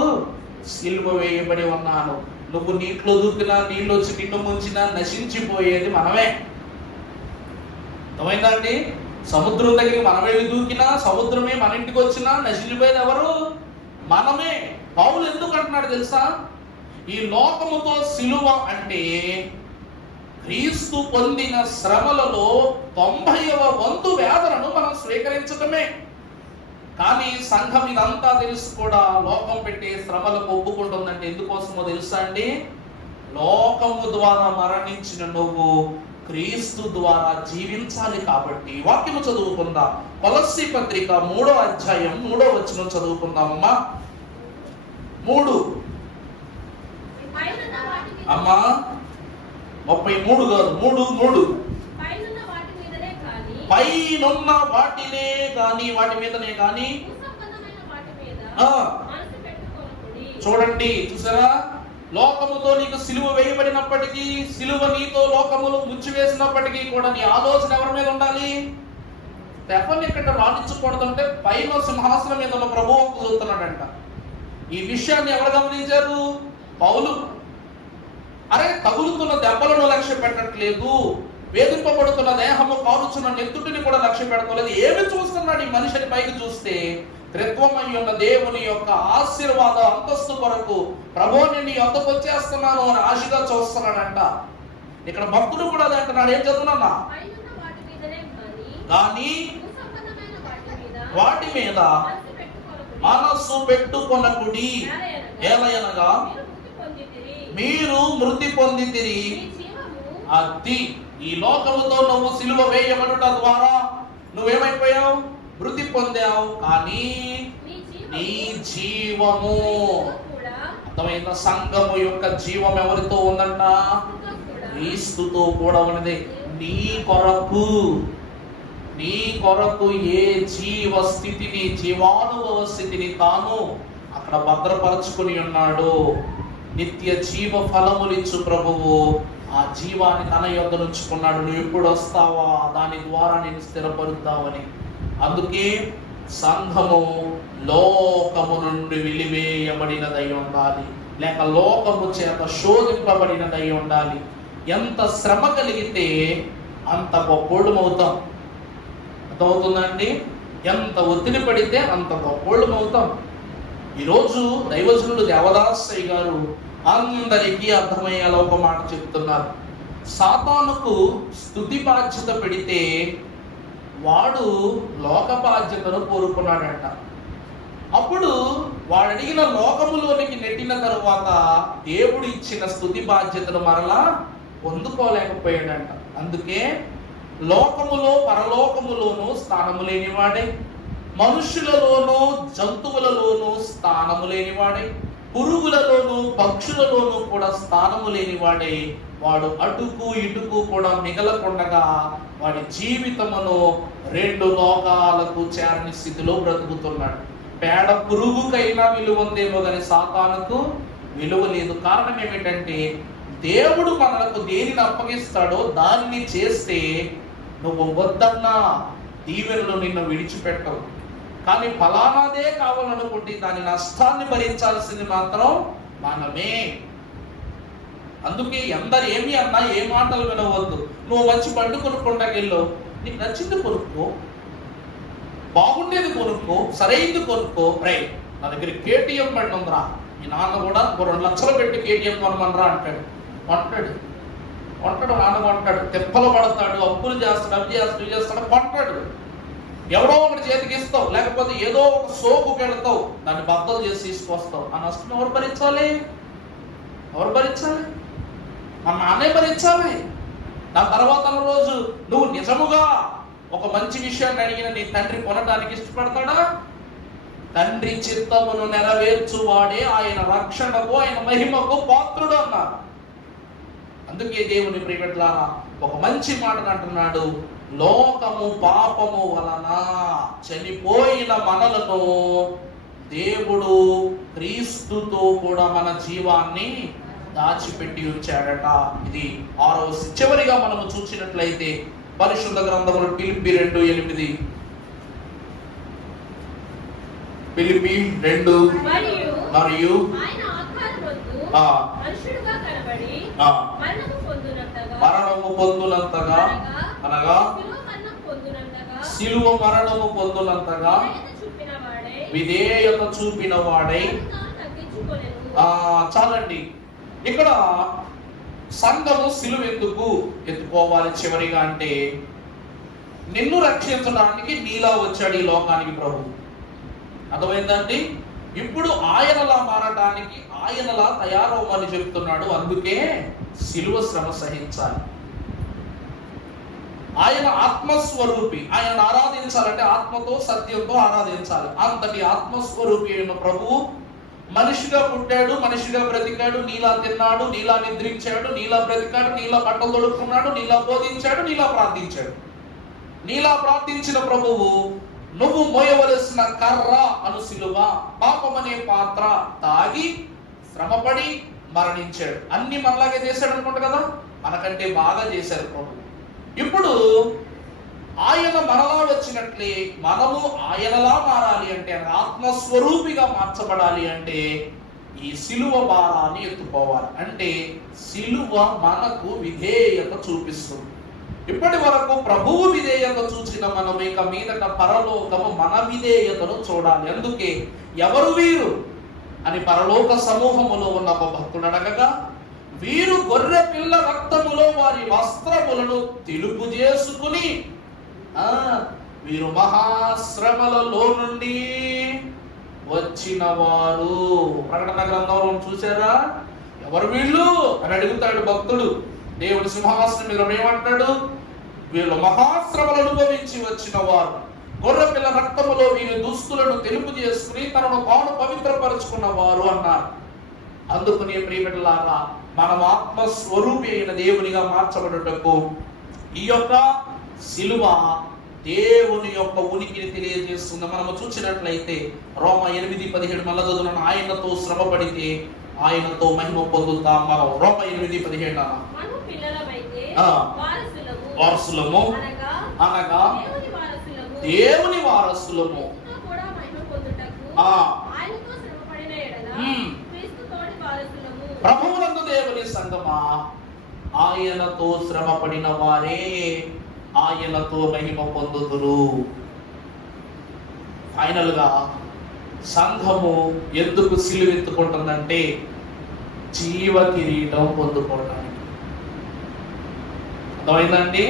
సిలువ వేయబడి ఉన్నాను. నువ్వు నీటిలో దూకినా, నీళ్ళు వచ్చి నిన్ను ముంచినా నశించిపోయేది మనమే. అర్థమైందా అండి? సముద్రం దగ్గరికి మనం వెళ్ళి దూకినా, సముద్రమే మన ఇంటికి వచ్చినా నశించిపోయేది ఎవరు? మనమే. పౌలు ఎందుకు అంటున్నాడు తెలుసా? ఈ లోకముతో సిలువ అంటే క్రీస్తు పొందిన శ్రమలలో 90వ వంతు వేదనను మనం స్వీకరించటమే. కానీ సంఘం ఇదంతా తెలుసు కూడా లోకం పెట్టే శ్రమలకు ఒప్పుకుంటుందంటే ఎందుకోసమో తెలుసా అండి? లోకము ద్వారా మరణించిన నువ్వు క్రీస్తు ద్వారా జీవించాలి కాబట్టి. వాక్యము చదువుకుందాం. కొలస్సీ పత్రిక 3వ అధ్యాయం 3వ వచనం చదువుకుందామమ్మా. 3 అమ్మా 33 కాదు, 3 పైనున్న వాటినే కానీ, వాటి మీదనే కానీ. చూడండి, చూసారా? లోకముతో నీకు సిలువ వేయబడినప్పటికీ, సిలువ నీతో లోకములు ముంచివేసినప్పటికీ కూడా నీ ఆలోచన ఎవరి మీద ఉండాలి? తెప్పని ఇక్కడ రాణించకూడదంటే పైన సింహాసనం మీద ఉన్న ప్రభువు చూస్తున్నాడంట. ఈ విషయాన్ని ఎవరు గమనించారు? పౌలు. అరే, తగులుతున్న దెబ్బలను లక్ష్య పెట్టట్లేదు, వేధింపబడుతున్న దేహము, కాలుచున్న నెత్తుటిని కూడా లక్ష్య పెడతలేదు. ఏమి చూస్తున్నాడు ఈ మనిషిని? పైకి చూస్తే త్రిత్వమై ఉన్న దేవుని యొక్క ఆశీర్వాద అంతస్తు కొరకు ప్రభువుని నీ వద్దకు వచ్చేస్తున్నాను అని ఆశగా చూస్తున్నాడంట. ఇక్కడ భక్తుడు కూడా అది అంటున్నాడు. ఏం చదువునన్నా? కానీ వాటి మీద మనస్సు పెట్టుకొనకుడి, ఏలయనగా మీరు మృతి పొందితిరి. అది ఈ లోకముతో నువ్వు సిలువ వేయబడుట ద్వారా నువ్వేమైపోయావు? మృతి పొందావు. కానీ నీ జీవము, అర్థమైందా? సంఘము యొక్క జీవం ఎవరితో ఉందంట? క్రీస్తుతో కూడా ఉన్నది. నీ కొరకు నీ కొరకు ఏ జీవ స్థితిని, జీవానుభవ స్థితిని తాను అక్కడ భద్రపరచుకుని ఉన్నాడు. నిత్య జీవ ఫలములిచ్చు ప్రభువు ఆ జీవాన్ని తన యొద్ద ఉంచుకున్నాడు. నువ్వు ఎప్పుడు వస్తావా, దాని ద్వారా నేను స్థిరపరుద్దామని. అందుకే సంఘము లోకము నుండి వెలివేయబడినదై ఉండాలి, లేక లోకము చేత శోధింపబడినదై ఉండాలి. ఎంత శ్రమ కలిగితే అంత గొప్పోళ్ళం అవుతాం. అర్థమవుతుందండి? ఎంత ఒత్తిడి పడితే అంత గొప్పోళ్ళం అవుతాం. ఈరోజు దైవజనుడు దేవదాసయ్య గారు అందరికీ అర్థమయ్యేలా ఒక మాట చెప్తున్నారు. సాతానుకు స్తుతి బాధ్యత పెడితే వాడు లోక బాధ్యతను కోరుకున్నాడంట. అప్పుడు వాడు అడిగిన లోకములోనికి నెట్టిన తరువాత దేవుడు ఇచ్చిన స్తుతి బాధ్యతను మరలా పొందుకోలేకపోయాడంట. అందుకే లోకములో పరలోకములోనూ స్థానము లేనివాడే, మనుషులలోనూ జంతువులలోనూ స్థానము లేనివాడే, పురుగులలోనూ పక్షులలోనూ కూడా స్థానము లేనివాడే, వాడు అటుకు ఇటుకు కూడా మిగలకుండగా వాడి జీవితమును రెండు లోకాలకు చేరని స్థితిలో బ్రతుకుతున్నాడు. పేడ పురుగుకైనా విలువ ఉందేమో కానీ సాతానుకు విలువ లేదు. కారణం ఏమిటంటే దేవుడు మనకు దేనిని అప్పగిస్తాడో దానిని చేస్తే నువ్వు వద్దన్నా దీవెనలు నిన్ను విడిచిపెట్టవు. కానీ ఫలానాదే కావాలనుకుంటే దాని నష్టాన్ని భరించాల్సింది మాత్రం మనమే. అందుకే అందరు ఏమి అన్నా ఏ మాటలు వినవద్దు. నువ్వు మంచి బండి కొనుక్కుంటాకెళ్ళు, నీకు నచ్చింది కొనుక్కో, బాగుండేది కొనుక్కో, సరైనది కొనుక్కో. రైట్, నా దగ్గర కేటీఎం బండి ఉందిరా, మీ నాన్న కూడా 2 లక్షలు పెట్టి కేటీఎం కొనమనరా అంటాడు. కొంటాడు నాన్న కొంటాడు, తిప్పలు పడతాడు, అప్పులు చేస్తాడు, అవి చేస్తాడు, ఇవి చేస్తాడు, కొంటాడు. ఎవరో ఒకటి చేతికి ఇస్తావు, లేకపోతే ఏదో ఒక సోకు పెడతావు, దాన్ని బద్దలు చేసి తీసుకొస్తావు. ఆ నష్టం ఎవరు భరించాలి? మా నాన్నే భరించాలి. దాని తర్వాత రోజు నువ్వు నిజముగా ఒక మంచి విషయాన్ని అడిగిన నీ తండ్రి కొనడానికి ఇష్టపడతాడా? తండ్రి చిత్తమును నెరవేర్చువాడే ఆయన రక్షణకు, ఆయన మహిమకు పాత్రుడు అన్నారు. అందుకే దేవుని ప్రియబిడ్డలారా ఒక మంచి మాట అంటున్నాడు, లోకము పాపము వలన చనిపోయిన మనలను దేవుడు క్రీస్తుతో కూడా మన జీవాన్ని దాచిపెట్టి ఉంచాడట. ఇది 6వ చివరిగా మనము చూసినట్లయితే పరిశుద్ధ గ్రంథములు ఫిలిప్పీ 2:8, ఫిలిప్పీ 2 మరియు మరణము పొందునంతగా అనగా సిలువ మరణము పొందునంతగా విధేయత చూపిన వాడై. చాలండి. ఇక్కడ సంఘము సిలువ ఎందుకు ఎత్తుకోవాలి చివరిగా అంటే, నిన్ను రక్షించడానికి నీలా వచ్చాడు ఈ లోకానికి ప్రభు. అర్థమైందండి? ఇప్పుడు ఆయనలా మారడానికి, ఆయనలా తయారవ్వమని చెప్తున్నాడు. అందుకే సిలువ శ్రమ సహించాలి. ఆయన ఆత్మస్వరూపి, ఆయనను ఆరాధించాలంటే ఆత్మతో సత్యంతో ఆరాధించాలి. అంతటి ఆత్మస్వరూపి అయిన ప్రభువు మనిషిగా పుట్టాడు, మనిషిగా బ్రతికాడు, నీలా తిన్నాడు, నీలా నిద్రించాడు, నీలా బ్రతికాడు, నీలా బట్టలు తొడుక్కున్నాడు, నీలా బోధించాడు, నీలా ప్రార్థించాడు. నీలా ప్రార్థించిన ప్రభువు నువ్వు మోయవలసిన కర్ర అను సిలువ, పాపమనే పాత్ర తాగి శ్రమపడి మరణించాడు. అన్ని మనలాగే చేశాడు అనుకుంటా కదా, మనకంటే బాగా చేశారు ప్రభు. ఇప్పుడు ఆయన మనలా వచ్చినట్లే మనము ఆయనలా మారాలి అంటే, ఆత్మస్వరూపిగా మార్చబడాలి అంటే ఈ సిలువ భారాన్ని ఎత్తుకోవాలి. అంటే సిలువ మనకు విధేయత చూపిస్తుంది. ఇప్పటి వరకు ప్రభువు విధేయత చూసిన మనం ఇక మీదట పరలోకము మన విధేయతను చూడాలి. అందుకే ఎవరు వీరు అని పరలోక సమూహములో ఉన్న ఒక భక్తుడు అడగగా, వీరు గొర్రె పిల్ల రక్తములో వారి వస్త్రములను తెలుపు చేసుకుని వీరు మహాశ్రమలలో నుండి వచ్చిన వారు. ప్రకటన గ్రంథంలో చూసారా? ఎవరు వీళ్ళు అని అడుగుతాడు భక్తుడు. దేవుడి సింహాసనం మీద ఏమంటాడు? వీళ్ళు మహాశ్రమలు అనుభవించి వచ్చిన వారు, గొర్రె పిల్ల రక్తములో వీరి దుస్తులను తెలుపు చేసుకుని తనను తాను పవిత్రపరుచుకున్న వారు అన్నారు. అందుకని ప్రియబిడ్డలారా, మనం ఆత్మస్వరూపి అయిన దేవునిగా మార్చబడుటకు ఈ యొక్క సిలువ దేవుని యొక్క ఉనికిని తెలియజేస్తుంది. మనము చూసినట్లయితే రోమ 8:17 మళ్ళా చదువులను, ఆయనతో శ్రమ పడితే ఆయనతో మహిమ పొందుతాం. మనం రోమ 8:17 వారసులము అనగా దేవుని వారసులము. ప్రభువునందు దేవుని సంగమా, ఆయనతో శ్రమ పడిన వారే ఆయనతో మహిమ పొందుదురు. ఫైనల్ గా సంఘము ఎందుకు సిలువెత్తుకుంటుందంటే జీవ కిరీటం పొందుకోవడానికి. అర్థమైందండి?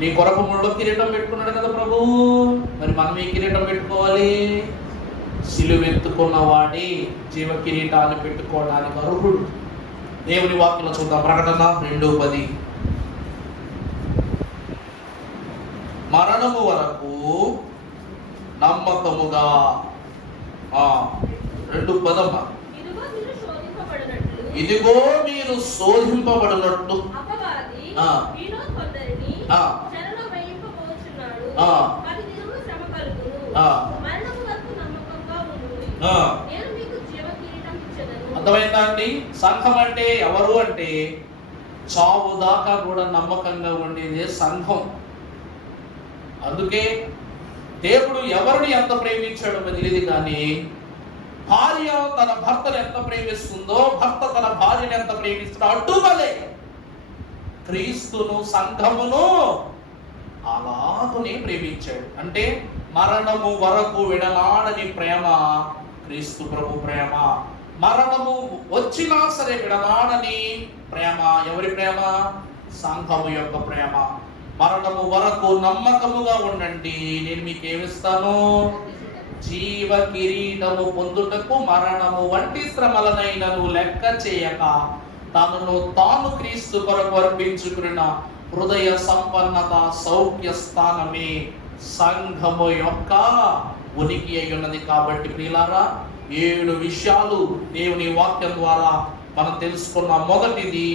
నీ కొరకు ముళ్ళ కిరీటం పెట్టుకున్నాడు కదా ప్రభు, మరి మనం ఏ కిరీటం పెట్టుకోవాలి? సిలువెత్తుకున్న వాడి జీవ కిరీటాన్ని పెట్టుకోవడానికి అర్హుడు. దేవుని వాక్యంలో చూద్దాం. ప్రకటన 2:10. మరణము వరకు నమ్మకముగా 2:10 ఇదిగో మీరు శోధింపబడినట్లు అర్థమైందా అండి? సంఘం అంటే ఎవరు అంటే చావు దాకా కూడా నమ్మకంగా ఉండేదే సంఘం. అందుకే దేవుడు ఎవరిని ఎంత ప్రేమించాడో తెలియదు, కానీ భార్య తన భర్తను ఎంత ప్రేమిస్తుందో, భర్త తన భార్యను ఎంత ప్రేమిస్తుందో అడ్డుమలే క్రీస్తును సంఘమును అలాగునే ప్రేమించాడు. అంటే మరణము వరకు విడనాడని ప్రేమ క్రీస్తు ప్రభు ప్రేమ. మరణము వచ్చినా సరే విడనాడని ప్రేమ ఎవరి ప్రేమ? సంఘము యొక్క ప్రేమ. మరణము వరకు నమ్మకముగా ఉండండి, నేను మీకు ఏమిస్తాను? జీవ కిరీటము పొందుటకు మరణము వంటి శ్రమలనైనను లెక్క చేయక తనను తాను క్రీస్తు కొరకు అర్పించుకున్న హృదయ సంపన్నత సౌఖ్య స్థానమే సంఘము యొక్క ఉనికి అయి ఉన్నది. కాబట్టి ప్రియులారా, 7 విషయాలు దేవుని వాక్యం ద్వారా మనం తెలుసుకున్నాం. మొదటిది,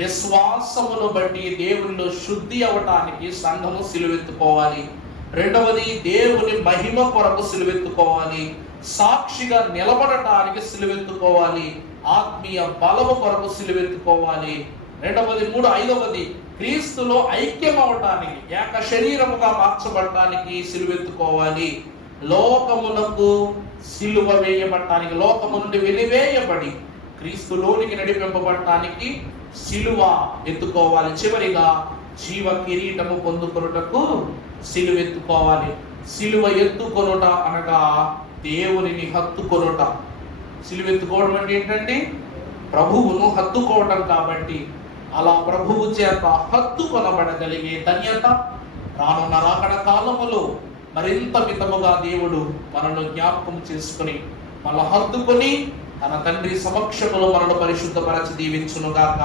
విశ్వాసమును బట్టి దేవునిలో శుద్ధి అవటానికి సంఘము సిలువెత్తుకోవాలి. రెండవది, దేవుని మహిమ కొరకు సిలువెత్తుకోవాలి. సాక్షిగా నిలబడటానికి సిలువెత్తుకోవాలి. ఆత్మీయ బలము కొరకు సిలువెత్తుకోవాలి. రెండవది, ఐదవది, క్రీస్తులో ఐక్యం అవటానికి, ఏక శరీరముగా మార్చబడటానికి సిలువెత్తుకోవాలి. లోకమునకు సిలువ వేయబడటానికి, లోకము నుండి వెలివేయబడి క్రీస్తులోనికి నడిపింపబడటానికి సిలువ ఎత్తుకోవాలి. చివరిగా జీవ కిరీటము పొందుకొనుటకు సిలువ ఎత్తుకోవాలి. సిలువ ఎత్తుకొనుట అనగా దేవునిని హత్తుకొనుట. సిలువ ఎత్తుకోవడం అంటే ఏంటంటే ప్రభువును హత్తుకోవడం. కాబట్టి అలా ప్రభువు చేత హత్తుకొనబడగలిగే ధన్యత రానున్న రాకడ కాలములో మరింత మితముగా దేవుడు మనను జ్ఞాపకం చేసుకుని మన హత్తుకొని తన తండ్రి సమక్షములో మనను పరిశుద్ధపరచి దీవించునుగాక.